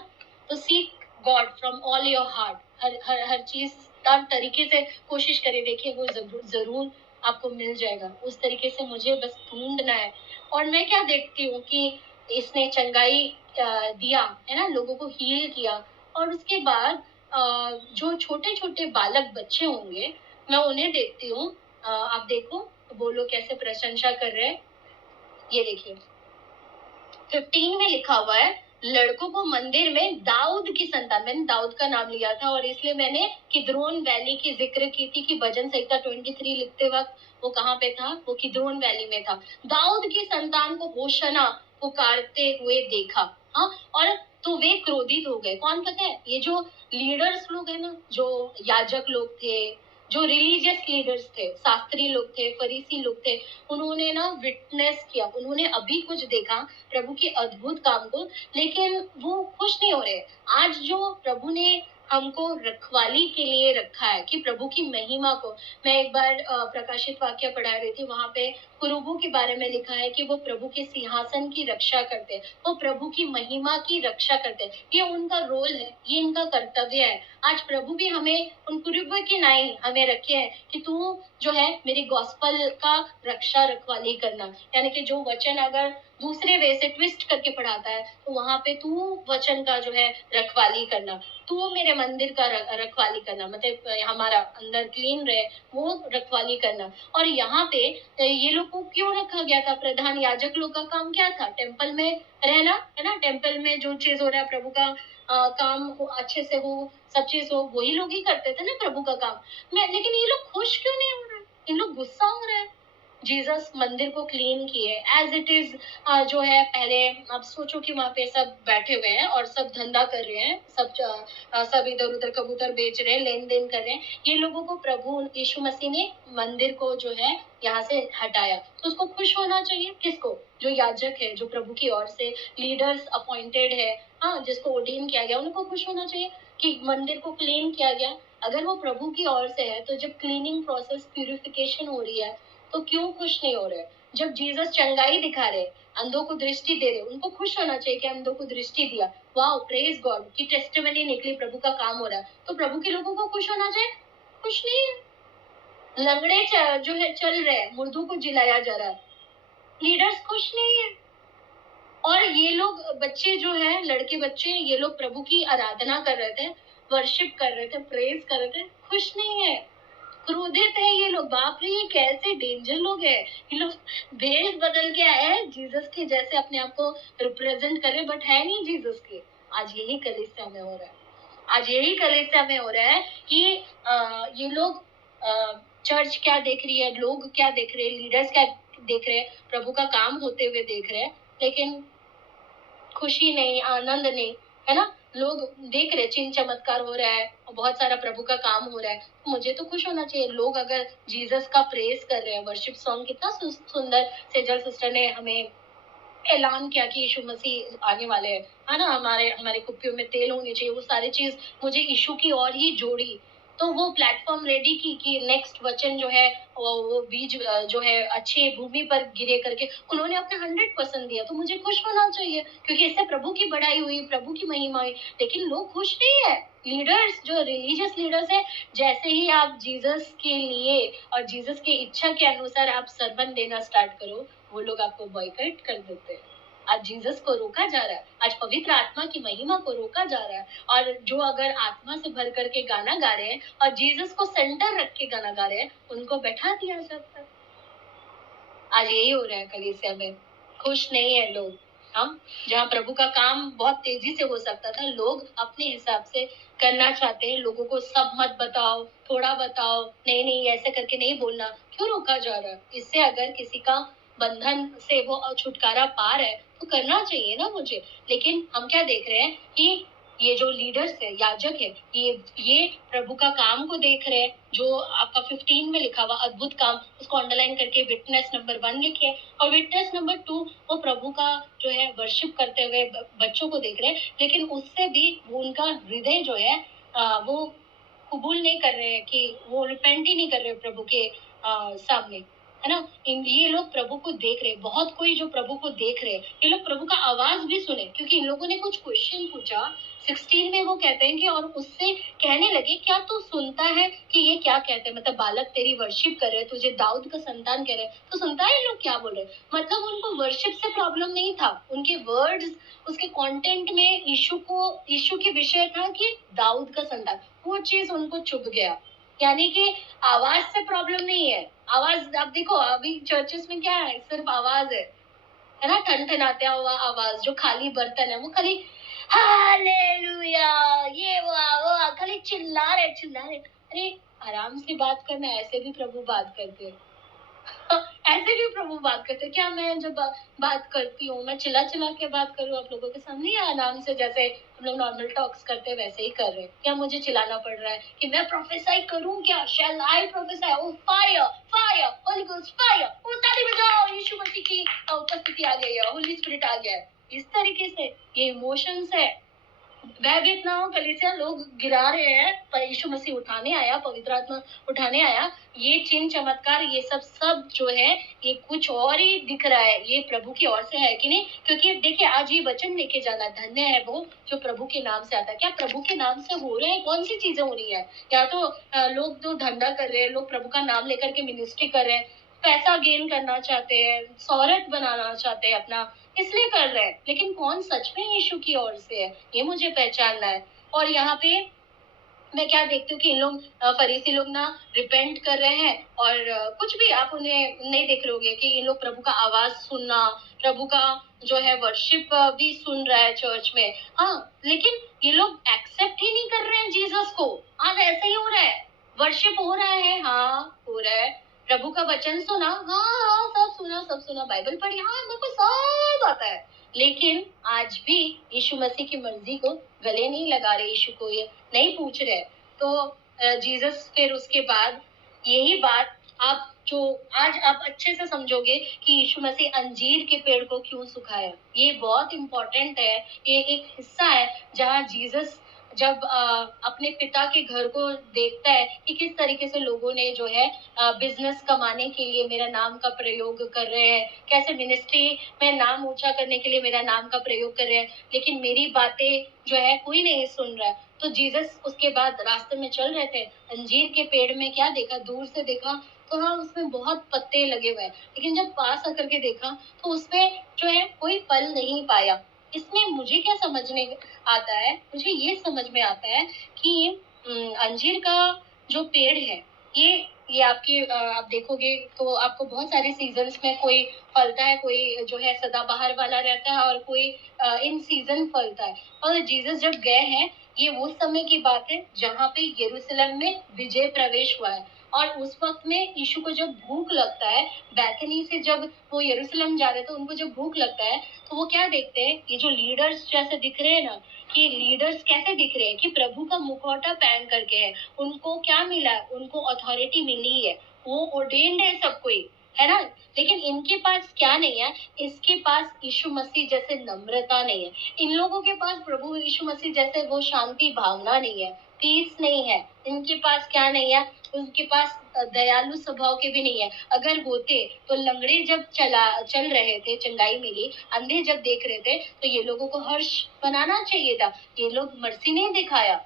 तो seek God from all your heart, हर चीज हर तरीके से कोशिश करें, देखिए वो जरूर आपको मिल जाएगा। उस तरीके से मुझे बस ढूंढना है। और मैं क्या देखती हूँ कि इसने चंगाई दिया, है ना, लोगों को हील किया, और उसके बाद जो छोटे छोटे बालक बच्चे होंगे, मैं उन्हें देखती हूँ। आप देखो वो लोग कैसे प्रशंसा कर रहे हैं। ये देखिए 15 में लिखा हुआ है, लड़कों को मंदिर में दाऊद की संतान, मैंने दाऊद का नाम लिया था, और इसलिए मैंने किद्रोन वैली की जिक्र की थी कि भजन संहिता 23 लिखते वक्त वो कहाँ पे था? वो किद्रोन वैली में था। दाऊद की संतान को होशना पुकारते हुए देखा। हाँ, और तो वे क्रोधित हो गए। कौन पता है? ये जो लीडर्स लोग है ना, जो याजक लोग थे, जो रिलीजियस लीडर्स थे, शास्त्री लोग थे, फरीसी लोग थे, उन्होंने ना विटनेस किया, उन्होंने अभी कुछ देखा प्रभु के अद्भुत काम को, लेकिन वो खुश नहीं हो रहे। आज जो प्रभु ने हमको रखवाली के लिए रखा है, कि प्रभु की महिमा को, मैं एक बार प्रकाशित वाक्य पढ़ा रही थी, वहां पे कुरुबों के बारे में लिखा है कि वो प्रभु के सिंहासन की रक्षा करते हैं, वो प्रभु की महिमा की रक्षा करते हैं। ये उनका रोल है, ये इनका कर्तव्य है। आज प्रभु भी हमें उन कुरुबों की नाई हमें रखे हैं कि तू जो है मेरी गॉस्पल का रक्षा रखवाली करना, यानी कि जो वचन अगर दूसरे वे से ट्विस्ट करके पढ़ाता है तो वहां पे तू वचन का जो है रखवाली करना, तू मेरे मंदिर का रखवाली करना, मतलब हमारा अंदर क्लीन रहे वो रखवाली करना। और यहाँ पे ये लोग को क्यों रखा गया था? प्रधान याजक लोग का काम क्या था? टेम्पल में रहना, है ना? टेम्पल में जो चीज हो रहा है प्रभु का काम हो, अच्छे से हो, सब चीज हो, वही लोग ही करते थे ना प्रभु का काम। लेकिन ये लोग खुश क्यों नहीं हो रहे? इन लोग गुस्सा हो रहे हैं। जीसस मंदिर को क्लीन किए एज इट इज। जो है पहले आप सोचो कि वहां पे सब बैठे हुए हैं और सब धंधा कर रहे हैं, सब इधर उधर कबूतर बेच रहे हैं, लेन देन कर रहे हैं। ये लोगों को प्रभु यीशु मसीह ने मंदिर को जो है यहाँ से हटाया, तो उसको खुश होना चाहिए। किसको? जो याजक है, जो प्रभु की ओर से लीडर्स अपॉइंटेड है, हाँ, जिसको ओर्डेन किया गया, उनको खुश होना चाहिए कि मंदिर को क्लीन किया गया। अगर वो प्रभु की ओर से है तो जब क्लीनिंग प्रोसेस, प्यूरिफिकेशन हो रही है, तो क्यों खुश नहीं हो रहे? जब जीसस चंगाई दिखा रहे, अंधों को दृष्टि दे रहे, उनको खुश होना चाहिए कि अंधों को दृष्टि दिया, वाओ प्रेज गॉड की टेस्टिमनी निकली, प्रभु का काम हो रहा है। तो प्रभु के लोगों को खुश होना चाहिए? खुश नहीं है। लंगड़े जो है चल रहे हैं, मुर्दों को जिलाया जा रहा है, लीडर्स खुश नहीं है। और ये लोग बच्चे जो है, लड़के बच्चे, ये लोग प्रभु की आराधना कर रहे थे, वर्शिप कर रहे थे, प्रेज कर रहे थे, खुश नहीं है, क्रोधित है ये लोग। बाप रे, ये कैसे डेंजर लोग हैं। ये लोग भेष बदल के आए हैं, जीसस के जैसे अपने आप को रिप्रेजेंट कर रहे, बट है नहीं जीसस के। आज यही कलीसिया में हो रहा है, आज यही कलीसिया में हो रहा है कि ये लोग चर्च क्या देख रही है, लोग क्या देख रहे हैं, लीडर्स क्या देख रहे हैं, प्रभु का काम होते हुए देख रहे हैं, लेकिन खुशी नहीं, आनंद नहीं, है ना? लोग देख रहे चिन्ह चमत्कार हो रहा है और बहुत सारा प्रभु का काम हो रहा है, तो मुझे तो खुश होना चाहिए। लोग अगर जीसस का प्रेज कर रहे हैं, वर्शिप सॉन्ग कितना सुंदर सेजल सिस्टर ने हमें ऐलान किया कि यीशु मसीह आने वाले हैं, है ना? हमारे हमारे कुप्पियों में तेल होनी चाहिए, वो सारी चीज मुझे यीशु की ओर ही जोड़ी। तो वो प्लेटफॉर्म रेडी की कि नेक्स्ट वचन जो है वो बीज जो है अच्छी भूमि पर गिरे करके उन्होंने अपना 100% दिया, तो मुझे खुश होना चाहिए क्योंकि इससे प्रभु की बड़ाई हुई, प्रभु की महिमा हुई। लेकिन लोग खुश नहीं है। लीडर्स, जो रिलीजियस लीडर्स है, जैसे ही आप जीसस के लिए और जीसस की इच्छा के अनुसार आप सरमन देना स्टार्ट करो, वो लोग आपको बॉयकॉट कर देते हैं। आज जीसस को रोका जा रहा है, आज पवित्र आत्मा की महिमा को रोका जा रहा है। और जो अगर आत्मा से भर करके गाना गा रहे हैं और जीसस को सेंटर रख के गाना गा रहे हैं, उनको बैठा दिया जाता है। आज यही हो रहा है कलीसिया में, खुश नहीं है लोग। हम जहाँ प्रभु का काम बहुत तेजी से हो सकता था, लोग अपने हिसाब से करना चाहते हैं। लोगों को सब मत बताओ, थोड़ा बताओ, नहीं नहीं ऐसे करके नहीं बोलना, क्यों रोका जा रहा है? इससे अगर किसी का बंधन से वो छुटकारा पा रहा है तो करना चाहिए ना मुझे। लेकिन हम क्या देख रहे हैं कि ये जो लीडर्स है, याजक है, ये प्रभु का काम को देख रहे हैं। जो आपका 15 में लिखा हुआ अद्भुत काम, उसको अंडरलाइन करके विटनेस नंबर 1 लिखे, और विटनेस नंबर 2 वो प्रभु का जो है वर्शिप करते हुए बच्चों को देख रहे हैं। लेकिन उससे भी वो उनका हृदय जो है वो कबूल नहीं कर रहे हैं, कि वो रिपेंट ही नहीं कर रहे प्रभु के सामने, है ना? ये लोग प्रभु को देख रहे हैं, बहुत कोई जो प्रभु को देख रहे हैं, ये लोग प्रभु का आवाज भी सुने, क्योंकि इन लोगों ने कुछ क्वेश्चन पूछा। 16 में वो कहते हैं कि और उससे कहने लगे, क्या तू सुनता है कि ये क्या कहते हैं? मतलब बालक तेरी वर्शिप कर रहे, तुझे दाऊद का संतान कह रहे, तो सुनता है लोग क्या बोल रहे? मतलब उनको वर्शिप से प्रॉब्लम नहीं था, उनके वर्ड्स, उसके कंटेंट में यीशु के विषय था कि दाऊद का संतान, वो चीज उनको चुभ गया। यानी कि आवाज से प्रॉब्लम नहीं है। आवाज आप देखो, अभी चर्चेस में क्या है, सिर्फ आवाज है ना? ठनठनाते हुआ आवाज, जो खाली बर्तन है वो खाली हालेलुया, ये वो खाली चिल्ला रहे। अरे आराम से बात करना, ऐसे भी प्रभु बात करते हैं। ऐसे भी प्रभु बात करते हैं क्या? मैं जब बात करती हूँ, मैं चिल्ला चिल्ला के बात करूँ आप लोगों के सामने, या आराम से जैसे हम लोग नॉर्मल टॉक्स करते हैं वैसे ही कर रहे हैं? क्या मुझे चिल्लाना पड़ रहा है कि मैं प्रोफेसाई करूँ क्या? Shall I prophesy? O fire fire, holy ghost fire, O ताली बजाओ, यीशु मसीह की उपस्थिति आ गई है, होली स्पिरिट आ गया है। इस तरीके से ये इमोशंस है, भयभीत ना हो कलीसिया, लोग गिरा रहे हैं पर यीशु मसीह उठाने आया, पवित्र आत्मा उठाने आया। ये चिन्ह चमत्कार ये सब जो है ये कुछ और ही दिख रहा है, ये प्रभु की ओर से है कि नहीं? क्योंकि देखिए आज ये वचन लेके जाना, धन्य है वो जो प्रभु के नाम से आता है। क्या प्रभु के नाम से हो रहे हैं? कौन सी चीजें हो रही है? या तो लोग जो धंधा कर रहे हैं, लोग प्रभु का नाम लेकर के मिनिस्ट्री कर रहे हैं, पैसा गेन करना चाहते हैं, शोहरत बनाना चाहते हैं अपना, इसलिए कर रहे हैं। लेकिन कौन सच में यीशु की ओर से है, ये मुझे पहचानना है। और यहाँ पे मैं क्या देखती हूँ कि इन लोग फरीसी लोग ना रिपेंट कर रहे हैं और कुछ भी आप उन्हें नहीं देख रहे होगे कि इन लोग प्रभु का आवाज सुनना, प्रभु का जो है वर्शिप भी सुन रहा है चर्च में। हाँ, लेकिन ये लोग एक्सेप्ट ही नहीं कर रहे हैं जीसस को। आज ऐसा ही हो रहा है, वर्शिप हो रहा है, हाँ हो रहा है, प्रभु का वचन सुना, हाँ हाँ सब सुना, बाइबल पढ़ी, हाँ मेरे को सब आता है, लेकिन आज भी यीशु मसीह की मर्जी को गले नहीं लगा रहे, यीशु को ये नहीं पूछ रहे। तो जीसस फिर उसके बाद यही बात आप जो आज आप अच्छे से समझोगे कि यीशु मसीह अंजीर के पेड़ को क्यों सुखाया। ये बहुत इंपॉर्टेंट है, ये एक हिस्सा है जहाँ जीसस जब अपने पिता के घर को देखता है कि किस तरीके से लोगों ने जो है बिजनेस कमाने के लिए मेरा नाम का प्रयोग कर रहे हैं, कैसे मिनिस्ट्री में नाम ऊंचा करने के लिए मेरा नाम का प्रयोग कर रहे हैं, लेकिन मेरी बातें जो है कोई नहीं सुन रहा है। तो जीसस उसके बाद रास्ते में चल रहे थे, अंजीर के पेड़ में क्या देखा, दूर से देखा तो हाँ उसमें बहुत पत्ते लगे हुए हैं, लेकिन जब पास आकर के देखा तो उसमें जो है कोई फल नहीं पाया। इसमें मुझे क्या समझने आता है, मुझे ये समझ में आता है कि अंजीर का जो पेड़ है ये आपके आप देखोगे तो आपको बहुत सारे सीजन्स में कोई फलता है, कोई जो है सदाबहार वाला रहता है और कोई इन सीजन फलता है। और जीसस जब गए हैं, ये वो समय की बात है जहाँ पे यरूशलेम में विजय प्रवेश हुआ है। और उस वक्त में यीशु को जब भूख लगता है, बैथनी से जब वो यरूशलेम जा रहे थे, उनको जब भूख लगता है तो वो क्या देखते हैं, ये जो लीडर्स जैसे दिख रहे हैं ना, कि लीडर्स कैसे दिख रहे हैं कि प्रभु का मुखौटा पहन करके है, उनको क्या मिला है, उनको अथॉरिटी मिली है, वो ऑर्डेन्ड है सब कोई, है ना। लेकिन इनके पास क्या नहीं है, इसके पास यीशु मसीह जैसे नम्रता नहीं है, इन लोगों के पास प्रभु यीशु मसीह जैसे वो शांति भावना नहीं है, पीस नहीं है, इनके पास क्या नहीं है, उनके पास दयालु स्वभाव के भी नहीं है। अगर होते तो लंगड़े जब चल रहे थे, चंगाई मिली, अंधे जब देख रहे थे तो ये लोगों को हर्ष बनाना चाहिए था, ये लोग मर्सी नहीं दिखाया।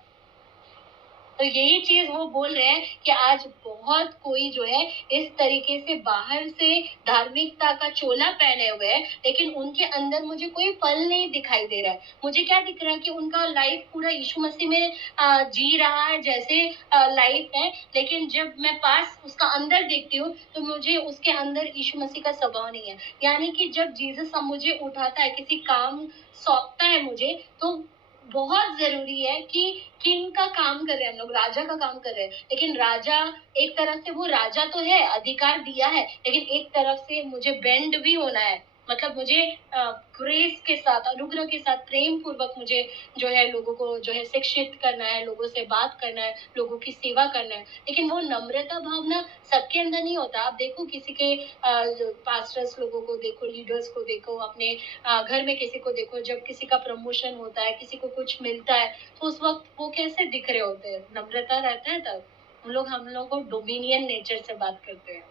तो यही चीज वो बोल रहे हैं कि आज बहुत कोई जो है इस तरीके से बाहर से धार्मिकता का चोला पहने हुए है, लेकिन उनके अंदर मुझे कोई फल नहीं दिखाई दे रहा है। मुझे क्या दिख रहा है कि उनका लाइफ पूरा यीशु मसीह में जी रहा है जैसे लाइफ है, लेकिन जब मैं पास उसका अंदर देखती हूँ तो मुझे उसके अंदर यीशु मसीह का स्वभाव नहीं है। यानी कि जब जीसस मुझे उठाता है, किसी काम सौंपता है मुझे, तो बहुत जरूरी है कि किंग का काम कर रहे हैं हम लोग, राजा का काम कर रहे हैं, लेकिन राजा एक तरफ से वो राजा तो है, अधिकार दिया है, लेकिन एक तरफ से मुझे बेंड भी होना है। मतलब मुझे ग्रेस के साथ, अनुग्रह के साथ, प्रेम पूर्वक मुझे जो है लोगों को जो है शिक्षित करना है, लोगों से बात करना है, लोगों की सेवा करना है। लेकिन वो नम्रता भावना सबके अंदर नहीं होता। आप देखो किसी के पास्टर्स लोगों को देखो, लीडर्स को देखो, अपने घर में किसी को देखो, जब किसी का प्रमोशन होता है, किसी को कुछ मिलता है, तो उस वक्त वो कैसे दिख रहे होते हैं, नम्रता रहता है तब। हम लोग को डोमिनियन नेचर से बात करते हैं,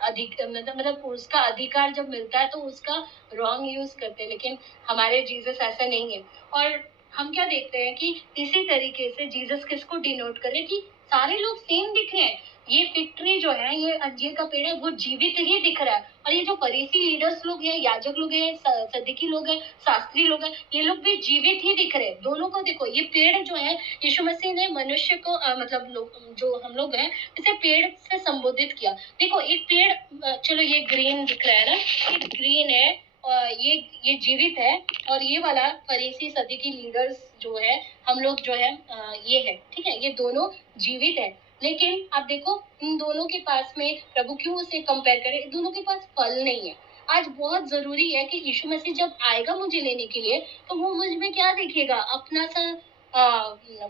मतलब उसका अधिकार जब मिलता है तो उसका रॉन्ग यूज करते हैं, लेकिन हमारे जीसस ऐसा नहीं है। और हम क्या देखते हैं कि इसी तरीके से जीसस किसको डिनोट करे कि सारे लोग सेम दिख रहे हैं। ये फिग ट्री जो है, ये अंजीर का पेड़ है, वो जीवित ही दिख रहा है। और ये जो फरीसी लीडर्स लोग हैं, याजक लोग हैं, सदुकी लोग हैं, शास्त्री लोग हैं, ये लोग भी जीवित ही दिख रहे हैं। दोनों को देखो, ये पेड़ जो है यीशु मसीह ने मनुष्य को मतलब लोग जो हम लोग हैं इसे पेड़ से संबोधित किया। देखो एक पेड़, चलो ये ग्रीन दिख रहा है ना, ये ग्रीन है, ये जीवित है, और ये वाला फरीसी सदुकी लीडर्स जो है, हम लोग जो है ये है, ठीक है, ये दोनों जीवित है। लेकिन आप देखो इन दोनों के पास में प्रभु क्यों उसे कंपेयर करें, इन दोनों के पास फल नहीं है। आज बहुत जरूरी है कि यीशु मसीह जब आएगा मुझे लेने के लिए, तो वो मुझ में क्या देखेगा, अपना सा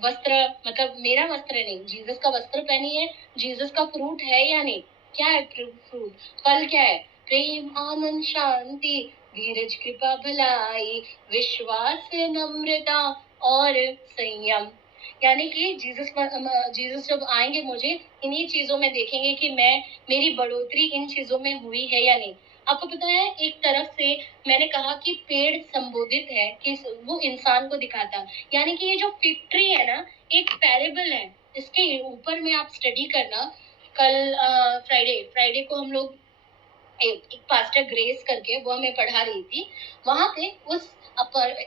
वस्त्र, मतलब मेरा वस्त्र नहीं, जीसस का वस्त्र पहनी है, जीसस का फ्रूट है या नहीं, क्या है फ्रूट, फल क्या है, प्रेम, आनंद, शांति, धीरज, कृपा, भलाई, विश्वास, नम्रता और संयम। यानी कि जीसस जब आएंगे मुझे इन्हीं चीजों में देखेंगे कि मेरी बढ़ोतरी इन चीजों में हुई है या नहीं। आपको पता है, एक तरफ से मैंने कहा कि पेड़ संबोधित है कि वो इंसान को दिखाता है, यानी कि ये जो फिग ट्री है ना, एक पैरेबल है। इसके ऊपर में आप स्टडी करना। कल फ्राइडे को हम लोग एक पास्टर ग्रेस करके वो हमें पढ़ा रही थी। वहां पे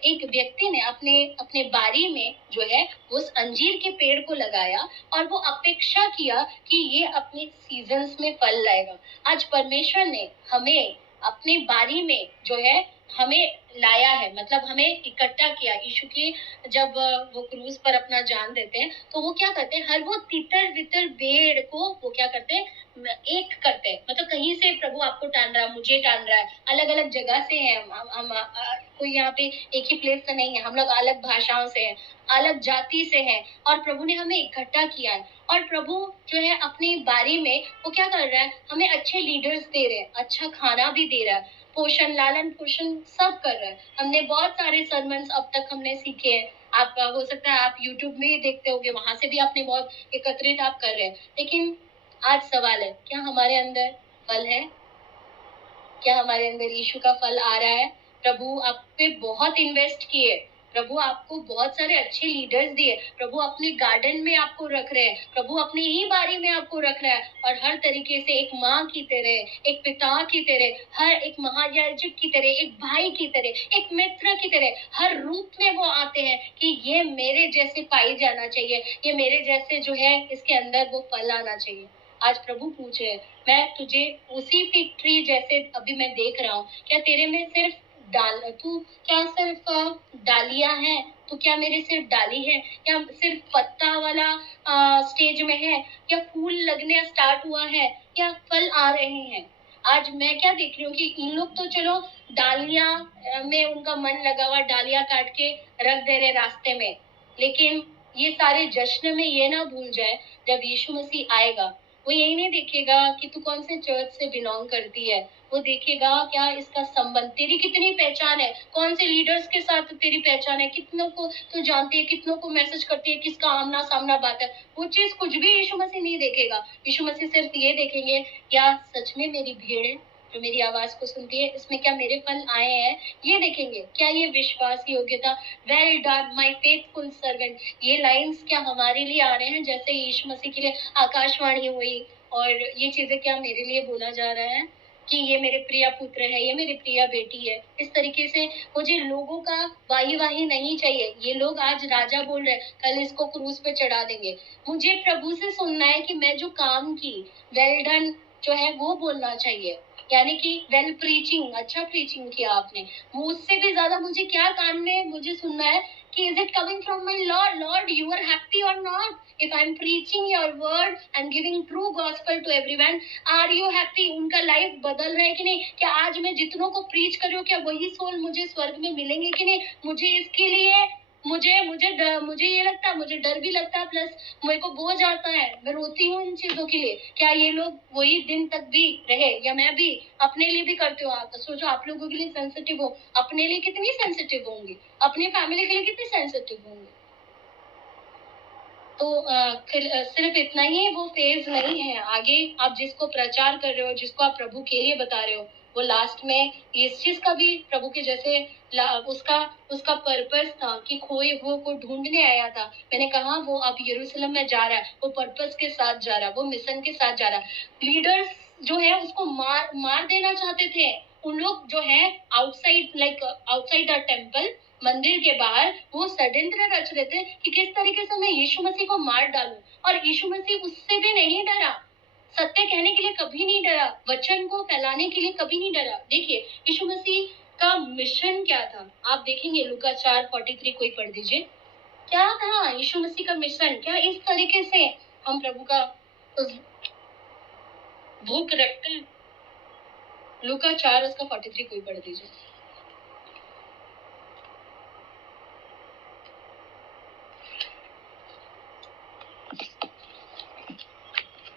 एक व्यक्ति ने अपने अपने बारी में जो है उस अंजीर के पेड़ को लगाया और वो अपेक्षा किया कि ये अपने सीजन्स में फल लाएगा। आज परमेश्वर ने हमें अपनी बारी में जो है हमें लाया है, मतलब हमें इकट्ठा किया। यीशु की जब वो क्रूज पर अपना जान देते हैं तो वो क्या करते हैं, हर वो तितर बितर पेड़ को वो क्या करते हैं, एक करते हैं। मतलब कहीं से प्रभु आपको टान रहा है, मुझे टान रहा है, अलग अलग जगह से है हम कोई यहाँ पे एक ही प्लेस से नहीं है, हम लोग अलग भाषाओं से हैं, अलग जाति से हैं, और प्रभु ने हमें इकट्ठा किया है। और प्रभु जो है अपनी बारी में वो क्या कर रहा है, हमें अच्छे लीडर्स दे रहे हैं, अच्छा खाना भी दे रहा है, पोषण लालन पोषण सब कर रहा है। हमने बहुत सारे सरमन्स अब तक हमने सीखे हैं। आप हो सकता है आप यूट्यूब में ही देखते होंगे, वहां से भी आपने बहुत एकत्रित आप कर रहे हैं। लेकिन आज सवाल है, क्या हमारे अंदर फल है? क्या हमारे अंदर यीशु का फल आ रहा है? प्रभु आप पे बहुत इन्वेस्ट किए, प्रभु आपको बहुत सारे अच्छे लीडर्स दिए, प्रभु अपने गार्डन में आपको रख रहे हैं, प्रभु अपनी ही बारी में आपको रख रहा है, और हर तरीके से एक माँ की तरह, एक पिता की तरह, हर एक महायाजक की तरह, एक भाई की तरह, एक मित्र की तरह, हर रूप में वो आते हैं कि ये मेरे जैसे पाई जाना चाहिए, ये मेरे जैसे जो है इसके अंदर वो फल आना चाहिए। आज प्रभु पूछे, मैं तुझे उसी फिग ट्री जैसे अभी मैं देख रहा हूँ, क्या तेरे में सिर्फ तू क्या सिर्फ डालियां हैं? तो क्या मेरे सिर्फ डाली है, या सिर्फ पत्ता वाला स्टेज में है, या फूल लगने स्टार्ट हुआ है, या फल आ रहे हैं? आज मैं क्या देख रही हूँ कि इन लोग तो चलो डालियां में उनका मन लगा हुआ, डालियां काट के रख दे रहे रास्ते में, लेकिन ये सारे जश्न में ये ना भूल जाए, जब यीशु मसीह आएगा वो यही नहीं देखेगा कि तू कौन से चर्च से बिलोंग करती है, वो देखेगा क्या इसका संबंध, तेरी कितनी पहचान है, कौन से लीडर्स के साथ तेरी पहचान है, कितनों को तू जानती है, कितनों को मैसेज करती है, किसका आमना सामना बात है। वो चीज कुछ भी यीशु मसीह नहीं देखेगा। यीशु मसीह सिर्फ ये देखेंगे, क्या सच में मेरी भीड़ है जो मेरी आवाज को सुनती है, इसमें क्या मेरे फल आए हैं, ये देखेंगे। क्या ये विश्वास योग्यता, well done my faithful servant, ये लाइंस क्या हमारे लिए आ रहे हैं जैसे यीशु मसीह के लिए आकाशवाणी हुई, और ये चीजें क्या मेरे लिए बोला जा रहा है कि ये मेरे प्रिय पुत्र है, ये मेरी प्रिय बेटी है। इस तरीके से मुझे लोगों का वाही वाही नहीं चाहिए। ये लोग आज राजा बोल रहे हैं, कल इसको क्रूज पे चढ़ा देंगे। मुझे प्रभु से सुनना है कि मैं जो काम की, वेल डन जो है वो बोलना चाहिए, यानी कि वेल प्रीचिंग, अच्छा प्रीचिंग किया आपने। मुझसे भी ज्यादा मुझे क्या कान में मुझे सुनना है कि is it coming from my lord, lord you are happy और not, if I'm preaching your word and giving true gospel to everyone, are you happy? उनका लाइफ बदल रहा है कि नहीं? क्या आज मैं जितनों को प्रीच कर रही हूँ, क्या वही सोल मुझे स्वर्ग में मिलेंगे कि नहीं? मुझे इसके लिए मुझे ये लगता है, मुझे डर भी लगता है, प्लस मेरे को बोझ आता है, मैं रोती हूँ इन चीजों के लिए। क्या ये लोग वही दिन तक भी रहे, या मैं भी अपने लिए भी करती हूँ? आप सोचो, आप लोगों के लिए सेंसिटिव हो, अपने लिए कितनी सेंसिटिव होंगी, अपनी फैमिली के लिए कितनी सेंसिटिव होंगी। तो सिर्फ इतना ही वो फेज नहीं है, आगे आप जिसको प्रचार कर रहे हो, जिसको आप प्रभु के लिए बता रहे हो, वो लास्ट में इस चीज का भी प्रभु के जैसे उसका उसका पर्पस था कि खोए हुए को ढूंढने आया था। मैंने कहा वो अब यरूशलेम में जा रहा है, वो पर्पस के साथ जा रहा है, वो मिशन के साथ जा रहा है। लीडर्स जो है उसको मार देना चाहते थे। उन लोग जो है आउटसाइड द टेम्पल, मंदिर के बाहर वो षड्यंत्र रच रहे थे कि किस तरीके से मैं यीशु मसीह को मार डालूं, और यीशु मसीह उससे भी नहीं डरा, सत्य कहने के लिए कभी नहीं डरा, वचन को फैलाने के लिए कभी नहीं डरा। देखिए यीशु मसीह का मिशन क्या था, आप देखेंगे लूका 4:43 कोई पढ़ दीजिए। क्या था यीशु मसीह का मिशन? क्या इस तरीके से हम प्रभु का भूख रखते हैं? लूका 4 उसका 43 कोई पढ़ दीजिए।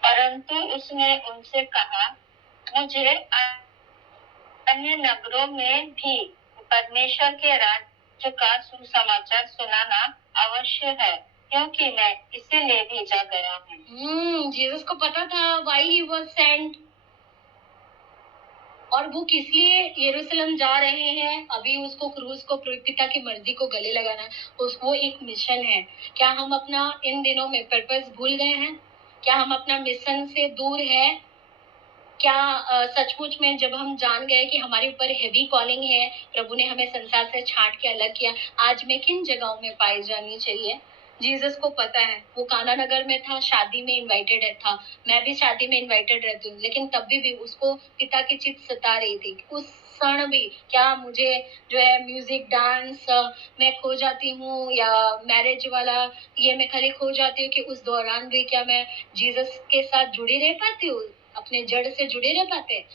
परंतु उसने उनसे कहा, मुझे अन्य नगरों में भी परमेश्वर के राज्य राज्य का सुसमाचार सुनाना अवश्य है, क्योंकि मैं इसीलिए भेजा गया हूँ। जीसस को पता था why he was sent और वो किस लिए यरूशलेम जा रहे हैं। अभी उसको क्रूस को पिता की मर्जी को गले लगाना, उसको एक मिशन है। क्या हम अपना इन दिनों में पर्पस भूल गए हैं? क्या हम अपना मिशन से दूर है? क्या सचमुच में जब हम जान गए कि हमारे ऊपर हेवी कॉलिंग है, प्रभु ने हमें संसार से छांट के अलग किया, आज मैं किन जगहों में पाई जानी चाहिए? जीसस को पता है। वो काना नगर में था, शादी में इनवाइटेड था। मैं भी शादी में इनवाइटेड रहती हूँ, लेकिन तब भी उसको पिता की चित सता रही थी। उस क्षण भी क्या मुझे जो है म्यूजिक डांस मैं खो जाती हूँ, या मैरिज वाला ये मैं खाली खो जाती हूँ, कि उस दौरान भी क्या मैं जीसस के साथ जुड़ी रह पाती हूँ, अपने जड़ से जुड़े रह पाते हैं?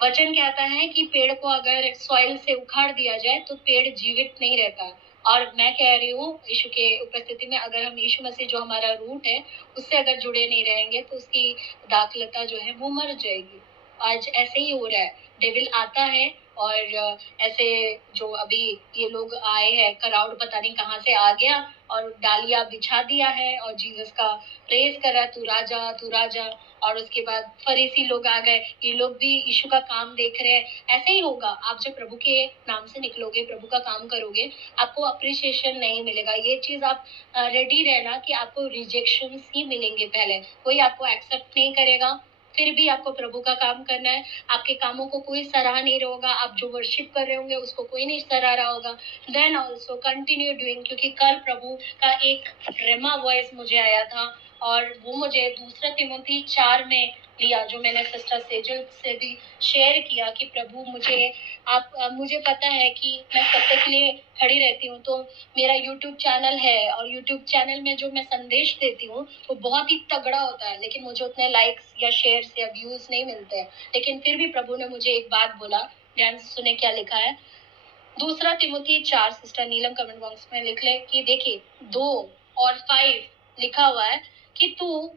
वचन कहता है कि पेड़ को अगर सॉइल से उखाड़ दिया जाए तो पेड़ जीवित नहीं रहता। और मैं कह रही हूँ यीशु के उपस्थिति में, अगर हम यीशु मसीह जो हमारा रूट है उससे अगर जुड़े नहीं रहेंगे तो उसकी दाखलता जो है वो मर जाएगी। आज ऐसे ही हो रहा है। डेविल आता है और ऐसे जो अभी ये लोग आए हैं, क्राउड पता नहीं कहाँ से आ गया और डालिया बिछा दिया है और जीसस का प्रेज कर रहा है, तू राजा तू राजा। और उसके बाद फरीसी लोग आ गए, ये लोग भी यीशु का काम देख रहे हैं। ऐसे ही होगा, आप जब प्रभु के नाम से निकलोगे, प्रभु का काम करोगे, आपको अप्रिसिएशन नहीं मिलेगा। ये चीज आप रेडी रहना कि आपको रिजेक्शन ही मिलेंगे। पहले कोई आपको एक्सेप्ट नहीं करेगा, फिर भी आपको प्रभु का काम करना है। आपके कामों को कोई सराह नहीं रहा होगा, आप जो वर्शिप कर रहे होंगे उसको कोई नहीं सराह रहा होगा। देन ऑल्सो कंटिन्यू डूइंग, क्योंकि कल प्रभु का एक रेमा वॉइस मुझे आया था और वो मुझे दूसरा तिमोथी 4 में लिया, जो मैंने सिस्टर सेजल से भी शेयर किया कि प्रभु मुझे पता है कि मैं सत्य के लिए खड़ी रहती हूँ। तो मेरा यूट्यूब चैनल है और यूट्यूब चैनल में जो मैं संदेश देती हूँ वो बहुत ही तगड़ा होता है, लेकिन मुझे उतने लाइक्स या शेयर्स या व्यूज नहीं मिलते हैं। लेकिन फिर भी प्रभु ने मुझे एक बात बोला, ध्यान से सुने क्या लिखा है। दूसरा तिमोथी 4, सिस्टर नीलम कमेंट बॉक्स में लिख ले कि देखिए 2 और 5 लिखा हुआ है कि तू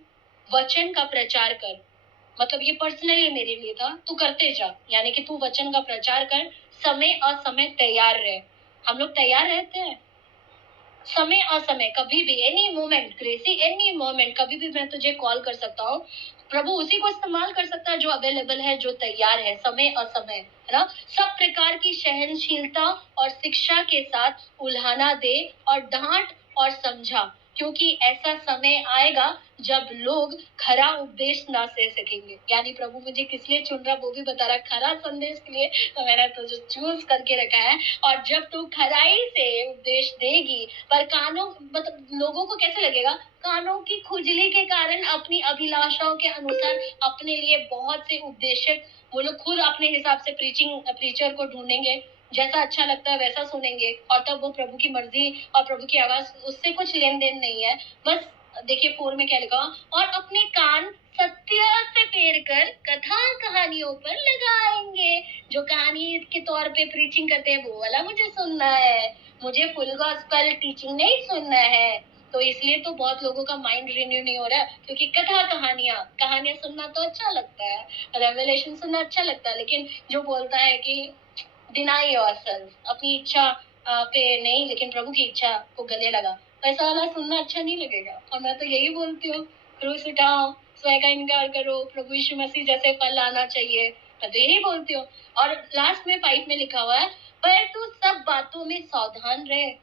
वचन का प्रचार कर। मतलब ये पर्सनली मेरे लिए था, तू करते जा, यानी कि तू वचन का प्रचार कर, समय असमय तैयार रहे। हम लोग तैयार रहते हैं समय असमय, कभी भी any moment, Gracy any moment, कभी भी मैं तुझे कॉल कर सकता हूँ। प्रभु उसी को इस्तेमाल कर सकता है जो अवेलेबल है, जो तैयार है, समय असमय, है ना। सब प्रकार की सहनशीलता और शिक्षा के साथ उल्हाना दे और डांट और समझा, क्योंकि ऐसा समय आएगा जब लोग खरा उपदेश ना सह सकेंगे। यानी प्रभु मुझे किस लिए चुन रहा वो भी बता रहा, खरा संदेश के लिए तो मैंने तुझे चूज करके रखा है। और जब तू खराई से उपदेश देगी, पर कानों मतलब लोगों को कैसे लगेगा, कानों की खुजली के कारण अपनी अभिलाषाओं के अनुसार अपने लिए बहुत से उपदेशक, वो लोग खुद अपने हिसाब से प्रीचर को ढूंढेंगे, जैसा अच्छा लगता है वैसा सुनेंगे, और तब वो प्रभु की मर्जी और प्रभु की आवाज, उससे कुछ लेन देन नहीं है। बस देखिए 4 में क्या लिखा, और अपने कान सत्य से फेर कर कथा कहानियों पर लगाएंगे। जो कहानी के तौर पे प्रीचिंग करते हैं वो वाला मुझे सुनना है, मुझे फुल गॉस्पेल टीचिंग नहीं सुनना है। तो इसलिए तो बहुत लोगों का माइंड रिन्यू नहीं हो रहा है, क्योंकि कहानियां सुनना तो अच्छा लगता है, रेवलेशन सुनना अच्छा लगता है, लेकिन जो बोलता है कि डिनाई योरसेल्फ, अपनी इच्छा पे नहीं लेकिन प्रभु की इच्छा को गले लगा, ऐसा वाला सुनना अच्छा नहीं लगेगा। और मैं तो यही बोलती हूँ, क्रूस उठाओ, स्वयं का इनकार करो, प्रभु यीशु मसीह जैसे फल आना चाहिए, मैं तो यही बोलती हूँ। और लास्ट में 5 में लिखा हुआ है, पर तू सब बातों में सावधान रहे।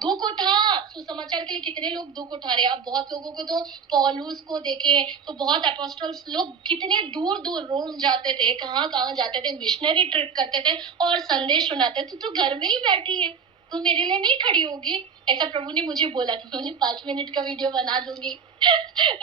दुख उठा, सुसमाचार के लिए कितने लोग दुख उठा रहे हैं। अब बहुत लोगों को तो पौलुस को देखे तो बहुत अपोस्टल्स लोग कितने दूर दूर रोम जाते थे, कहाँ कहाँ जाते थे, मिशनरी ट्रिप करते थे और संदेश सुनाते थे। तो घर में ही बैठी है, तू मेरे लिए नहीं खड़ी होगी? ऐसा प्रभु ने मुझे बोला था, मैंने 5 मिनट का वीडियो बना दूंगी।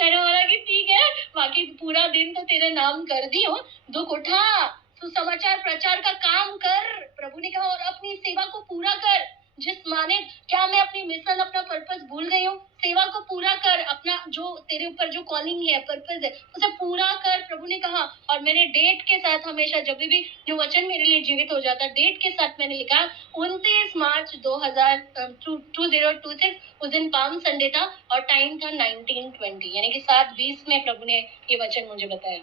मैंने बोला कि ठीक है, बाकी पूरा दिन तो तेरे नाम कर दी हो, दुख उठा, सुसमाचार प्रचार का काम कर, प्रभु ने कहा, और अपनी सेवा को पूरा कर। जिस माने, क्या मैं अपनी मिशन अपना पर्पस भूल गई हूँ? सेवा को पूरा कर, अपना जो तेरे ऊपर जो कॉलिंग है, पर्पस है, उसे पूरा कर, प्रभु ने कहा। और मैंने डेट के साथ हमेशा, जब भी जो वचन मेरे लिए जीवित हो जाता, डेट के साथ मैंने लिखा 29 मार्च 2026, उस दिन पाम संडे था और टाइम था 19:20, यानी कि 7:20 में प्रभु ने ये वचन मुझे बताया।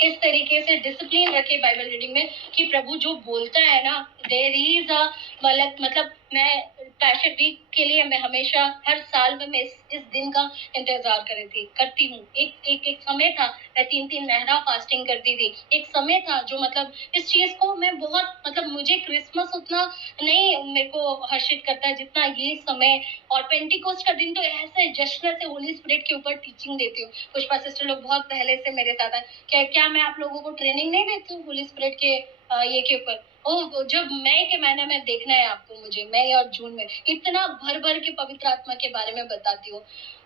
इस तरीके से डिसिप्लिन रखे बाइबल रीडिंग में कि प्रभु जो बोलता है ना, देयर इज अ मतलब मैं पैशन वीक के लिए मैं हमेशा हर साल में मैं इस दिन का इंतजार करती हूँ। एक समय था मैं 3 महीना फास्टिंग करती थी। एक समय था जो मतलब इस चीज को मैं बहुत मतलब मुझे क्रिसमस उतना नहीं मेरे को हर्षित करता है जितना ये समय। और पेंटिकोस्ट का दिन तो ऐसे जश्न से होली स्पिरिट के ऊपर टीचिंग देती हूँ। पुष्पा सिस्टर लोग बहुत पहले से मेरे साथ है। क्या मैं आप लोगों को ट्रेनिंग नहीं देती हूँ होली स्पिरिट के ये के ऊपर? ओ जब मई के महीने में देखना है आपको, मुझे मई और जून में इतना भर भर के पवित्र आत्मा के बारे में बताती हूँ।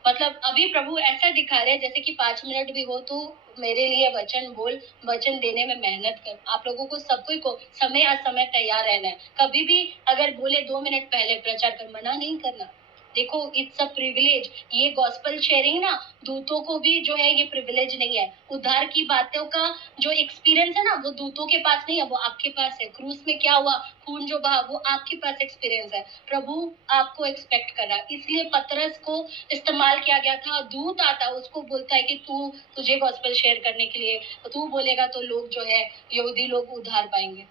मतलब अभी प्रभु ऐसा दिखा रहे हैं जैसे कि 5 मिनट भी हो तो मेरे लिए वचन बोल, वचन देने में मेहनत कर। आप लोगों को सबको को समय असमय तैयार रहना है। कभी भी अगर बोले 2 मिनट पहले प्रचार कर, मना नहीं करना। देखो इट्स अ प्रिविलेज। ये गॉस्पेल शेयरिंग ना दूतों को भी जो है ये प्रिविलेज नहीं है। उद्धार की बातों का जो एक्सपीरियंस है ना वो दूतों के पास नहीं है, वो आपके पास है। क्रूस में क्या हुआ, खून जो बहा, वो आपके पास एक्सपीरियंस है। प्रभु आपको एक्सपेक्ट कर रहा है। इसलिए पतरस को इस्तेमाल किया गया था। दूत आता उसको बोलता है कि तुझे गॉस्पेल शेयर करने के लिए, तू बोलेगा तो लोग जो है यहूदी लोग उद्धार पाएंगे।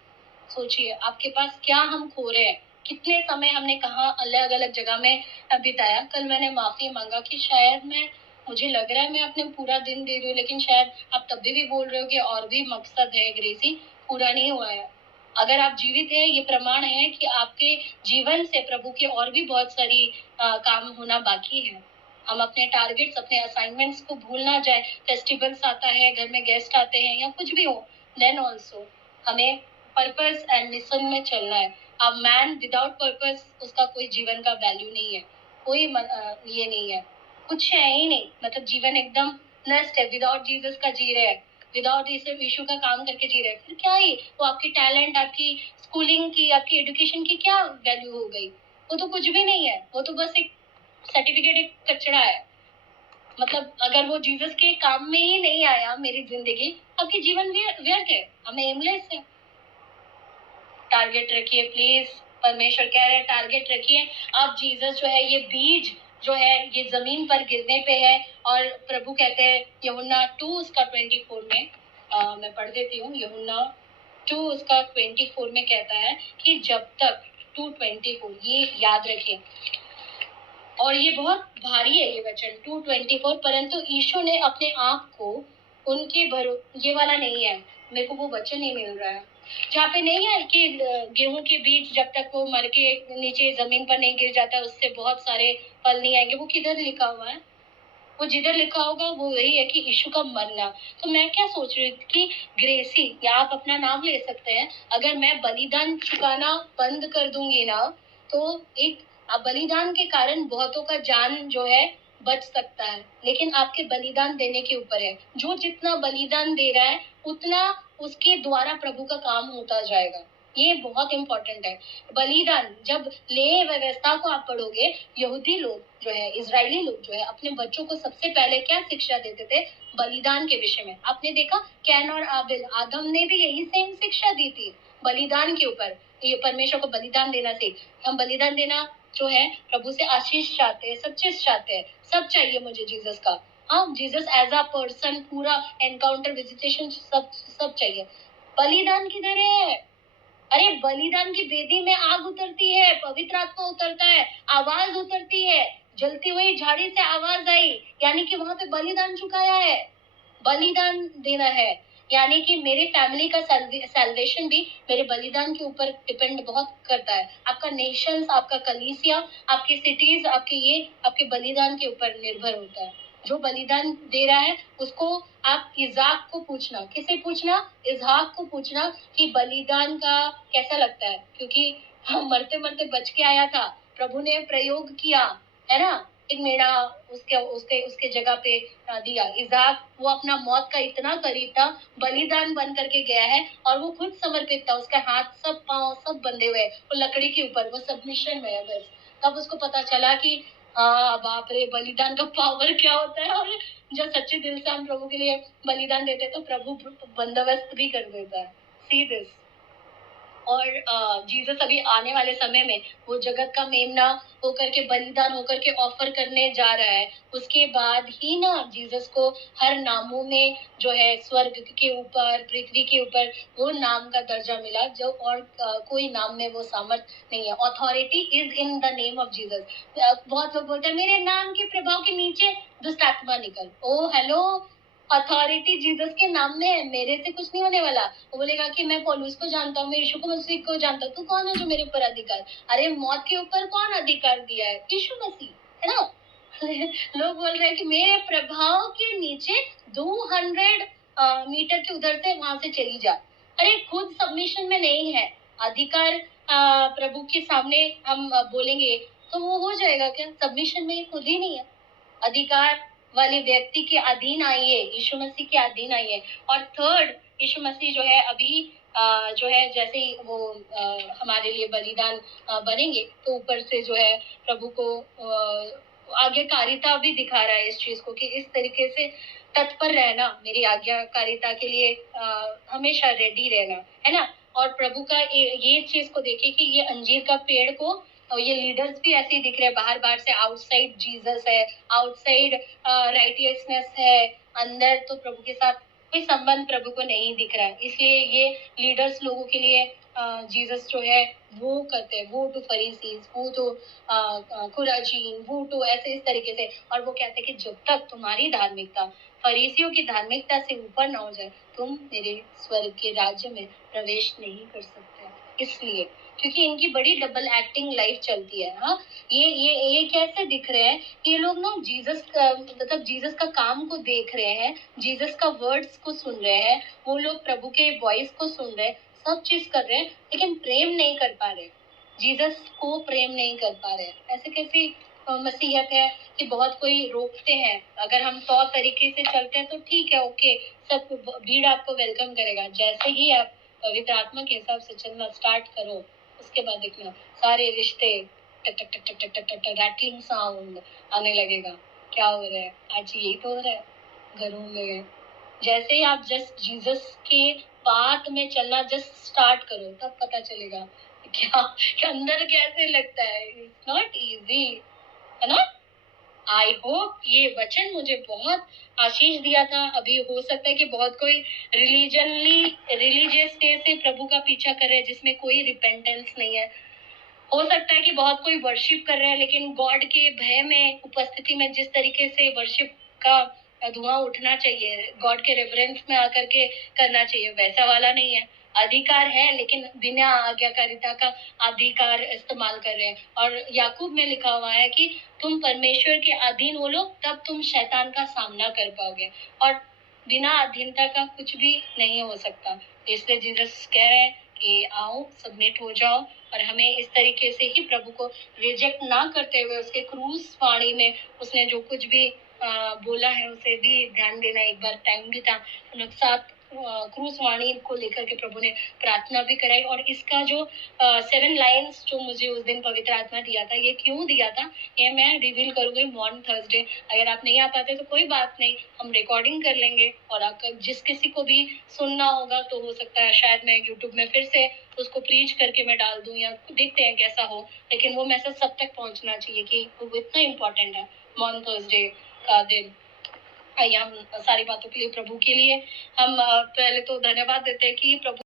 सोचिए आपके पास क्या हम खो रहे हैं। कितने समय हमने कहा अलग अलग जगह में बिताया। कल मैंने माफी मांगा कि शायद मुझे लग रहा है मैं अपने पूरा दिन दे रही हूँ, लेकिन शायद आप तब भी बोल रहे हो कि और भी मकसद है ग्रेसी, पूरा नहीं हुआ है। अगर आप जीवित है ये प्रमाण है कि आपके जीवन से प्रभु के और भी बहुत सारी काम होना बाकी है। हम अपने टारगेट्स, अपने असाइनमेंट्स को भूल ना जाए। फेस्टिवल्स आता है, घर में गेस्ट आते हैं या कुछ भी हो, देन ऑल्सो हमें पर्पस एंड मिशन में चलना है। अब मैन विदाउट पर्पस उसका कोई जीवन का वैल्यू नहीं है, कोई ये नहीं है, कुछ है ही नहीं। मतलब जीवन एकदम नष्ट है। विदाउट जीसस का जी रहे हैं, विदाउट यीशु का काम करके जी रहे हैं, फिर क्या ही वो आपकी टैलेंट, आपकी स्कूलिंग की, आपकी एजुकेशन की क्या वैल्यू हो गई? वो तो कुछ भी नहीं है। वो तो बस एक सर्टिफिकेट, एक कचरा है। मतलब अगर वो जीसस के काम में ही नहीं आया मेरी जिंदगी, आपकी जीवन व्यर्थ है, हमें एमलेस है। टारगेट रखिए प्लीज। परमेश्वर कह रहे हैं टारगेट रखिए। अब जीसस जो है ये बीज जो है ये जमीन पर गिरने पे है। और प्रभु कहते हैं यूहन्ना 2 उसका 24 में मैं पढ़ देती हूँ। यूहन्ना 2 उसका 24 में कहता है कि जब तक 2:24 ये याद रखिए। और ये बहुत भारी है ये वचन 2:24। परंतु यीशु ने अपने आप को उनके ये वाला नहीं है, मेरे को वो वचन नहीं मिल रहा है जहाँ पे नहीं है कि गेहूं के बीज जब तक वो मर के नीचे जमीन पर नहीं गिर जाता उससे बहुत सारे फल नहीं आएंगे। वो किधर लिखा हुआ है? वो जिधर लिखा होगा वो वही है कि यीशु का मरना। तो मैं क्या सोच रही थी कि ग्रेसी, या आप अपना नाम ले सकते हैं, अगर मैं बलिदान चुकाना बंद कर दूंगी ना तो एक बलिदान के कारण बहुतों का जान जो है बच सकता है। लेकिन आपके बलिदान देने के ऊपर है। जो जितना बलिदान दे रहा है उतना उसके द्वारा प्रभु का काम होता जाएगा। ये बहुत इंपॉर्टेंट है। बलिदान जब ले व्यवस्था को आप पढ़ोगे, यहूदी लोग जो है, इजरायली लोग जो है अपने बच्चों को सबसे पहले क्या शिक्षा देते थे? बलिदान के विषय में। आपने देखा कैन और आबिल, आदम ने भी यही सेम शिक्षा दी थी बलिदान के ऊपर। ये परमेश्वर को बलिदान देना से हम बलिदान देना जो है प्रभु से आशीष चाहते हैं, सब चीज चाहते हैं। सब चाहिए मुझे जीसस का। हाँ, जीसस एज अ पर्सन, पूरा एनकाउंटर, विजिटेशन, सब चाहिए। बलिदान किधर है? अरे बलिदान की वेदी में आग उतरती है, पवित्र आत्मा उतरता है, आवाज उतरती है, जलती हुई झाड़ी से आवाज आई, यानी कि वहां पे बलिदान चुकाया है। बलिदान देना है, यानी कि मेरे फैमिली का सैल्वेशन भी मेरे बलिदान के ऊपर डिपेंड बहुत करता है। आपका नेशंस, आपका कलीसिया, आपके सिटीज, आपके बलिदान के ऊपर निर्भर होता है। जो बलिदान दे रहा है उसको आप इजाक को पूछना। किसे पूछना? इजहाक को पूछना कि बलिदान का कैसा लगता है, क्योंकि मरते मरते बच के आया था। प्रभु ने प्रयोग किया है ना, एक मेढ़ा उसके उसके उसके जगह पे दिया। इजाक वो अपना मौत का इतना करीब था, बलिदान बन करके गया है और वो खुद समर्पित था। उसका हाथ सब पांव सब बंधे हुए, वो लकड़ी के ऊपर, वो सबमिशन में है बस। तब उसको पता चला कि हाँ बाप रे, बलिदान का पावर क्या होता है। और जब सच्चे दिल से हम प्रभु के लिए बलिदान देते तो प्रभु बंदोबस्त भी कर देता है। See this. और जीसस अभी आने वाले समय में वो जगत का मेमना होकर के, बलिदान होकर के ऑफर करने जा रहा है। उसके बाद ही ना जीसस को हर नामों में जो है स्वर्ग के ऊपर, पृथ्वी के ऊपर वो नाम का दर्जा मिला जो और कोई नाम में वो सामर्थ नहीं है। Authority is in the name of Jesus. बहुत लोग बोलते हैं मेरे नाम के प्रभाव के नीचे दुष्ट आत्मा निकल। ओ हेलो, अथॉरिटी जीसस के नाम में है, मेरे से कुछ नहीं होने वाला। वो बोलेगा कि मैं पौलुस को जानता हूँ, मैं यीशु को मसीह को जानता हूँ, तू कौन है जो मेरे ऊपर अधिकार? अरे मौत के ऊपर कौन अधिकार दिया है? यीशु मसीह, है ना? लोग बोल रहे हैं कि मेरे प्रभाव के नीचे 200 मीटर के उधर से वहां से चली जा। अरे खुद सबमिशन में नहीं है, अधिकार प्रभु के सामने हम बोलेंगे तो वो हो जाएगा क्या? सबमिशन में खुद ही नहीं है। अधिकार वाले व्यक्ति के अधीन आइए, यीशु मसीह के अधीन आइए। और थर्ड, यीशु मसीह जो है अभी जो है जैसे ही वो हमारे लिए बलिदान बनेंगे तो ऊपर से जो है प्रभु को आज्ञाकारिता भी दिखा रहा है इस चीज को कि इस तरीके से तत्पर रहना, मेरी आज्ञाकारिता के लिए हमेशा रेडी रहना, है ना? और प्रभु का ये चीज को देखे कि ये अंजीर का पेड़ को, और ये लीडर्स भी ऐसे ही दिख रहे हैं बाहर बाहर से, आउटसाइड जीसस है, आउटसाइड राइटियसनेस है, अंदर तो प्रभु के साथ कोई संबंध प्रभु को नहीं दिख रहा है। इसलिए ये लीडर्स लोगों के लिए जीसस जो है वो करते हैं, वो टू फरीसीज, वो टू खुराजीन, वो टू ऐसे इस तरीके से। और वो कहते हैं कि जब तक तुम्हारी धार्मिकता फरीसियों की धार्मिकता से ऊपर ना हो जाए तुम मेरे स्वर्ग के राज्य में प्रवेश नहीं कर सकते। इसलिए क्योंकि इनकी बड़ी डबल एक्टिंग लाइफ चलती है। हाँ, ये कैसे दिख रहे हैं? ये लोग ना जीसस का मतलब जीसस का काम को देख रहे हैं, जीसस का वर्ड्स को सुन रहे हैं, वो लोग प्रभु के वॉइस को सुन रहे हैं, सब चीज कर रहे हैं, लेकिन प्रेम नहीं कर पा रहे, जीसस को प्रेम नहीं कर पा रहे। ऐसे कैसी मसीहत है कि बहुत कोई रोकते हैं, अगर हम तौर तरीके से चलते हैं तो ठीक है, ओके, सब भीड़ आपको वेलकम करेगा। जैसे ही आप पवित्र आत्मा के हिसाब से चलना स्टार्ट करो, उसके बाद देखना सारे रिश्ते टक टक टक टक टक टक रैटलिंग साउंड आने लगेगा। क्या हो रहा है आज? यही तो हो रहा है घरों में। जैसे ही आप जस्ट जीसस के बात में चलना जस्ट स्टार्ट करो, तब पता चलेगा क्या अंदर कैसे लगता है। इट्स नॉट इजी, है ना? आई होप ये वचन मुझे बहुत आशीष दिया था। अभी हो सकता है कि बहुत कोई रिलीजियस वे से प्रभु का पीछा कर रहे हैं जिसमें कोई रिपेंटेंस नहीं है। हो सकता है कि बहुत कोई वर्शिप कर रहे हैं लेकिन गॉड के भय में, उपस्थिति में जिस तरीके से वर्शिप का धुआं उठना चाहिए, गॉड के रेफरेंस में आकर के करना चाहिए, वैसा वाला नहीं है। अधिकार है लेकिन बिना आज्ञाकारिता का अधिकार इस्तेमाल कर रहे हैं। और याकूब में लिखा हुआ है कि तुम परमेश्वर के अधीन हो लो तब तुम शैतान का सामना कर पाओगे, और बिना अधीनता का कुछ भी नहीं हो सकता। इसलिए जीसस कह रहे हैं कि आओ, सबमिट हो जाओ, और हमें इस तरीके से ही प्रभु को रिजेक्ट ना करते हुए उसके क्रूस वाणी में उसने जो कुछ भी बोला है उसे भी ध्यान देना। एक बार टाइम भी था, हम लोग साथ क्रूस वाणी को लेकर के प्रभु ने प्रार्थना भी कराई। और इसका जो 7 लाइन्स जो मुझे उस दिन पवित्र आत्मा दिया था, ये क्यों दिया था ये मैं रिवील करूंगी मॉर्न थर्सडे। अगर आप नहीं आ पाते तो कोई बात नहीं, हम रिकॉर्डिंग कर लेंगे, और अगर जिस किसी को भी सुनना होगा तो हो सकता है शायद मैं यूट्यूब में फिर से उसको प्रीच करके मैं डाल दूं, या देखते हैं कैसा हो, लेकिन वो मैसेज सब तक पहुंचना चाहिए कि वो इतना इम्पोर्टेंट है मॉर्न थर्सडे का दिन। आइए हम सारी बातों के लिए प्रभु के लिए हम पहले तो धन्यवाद देते हैं कि प्रभु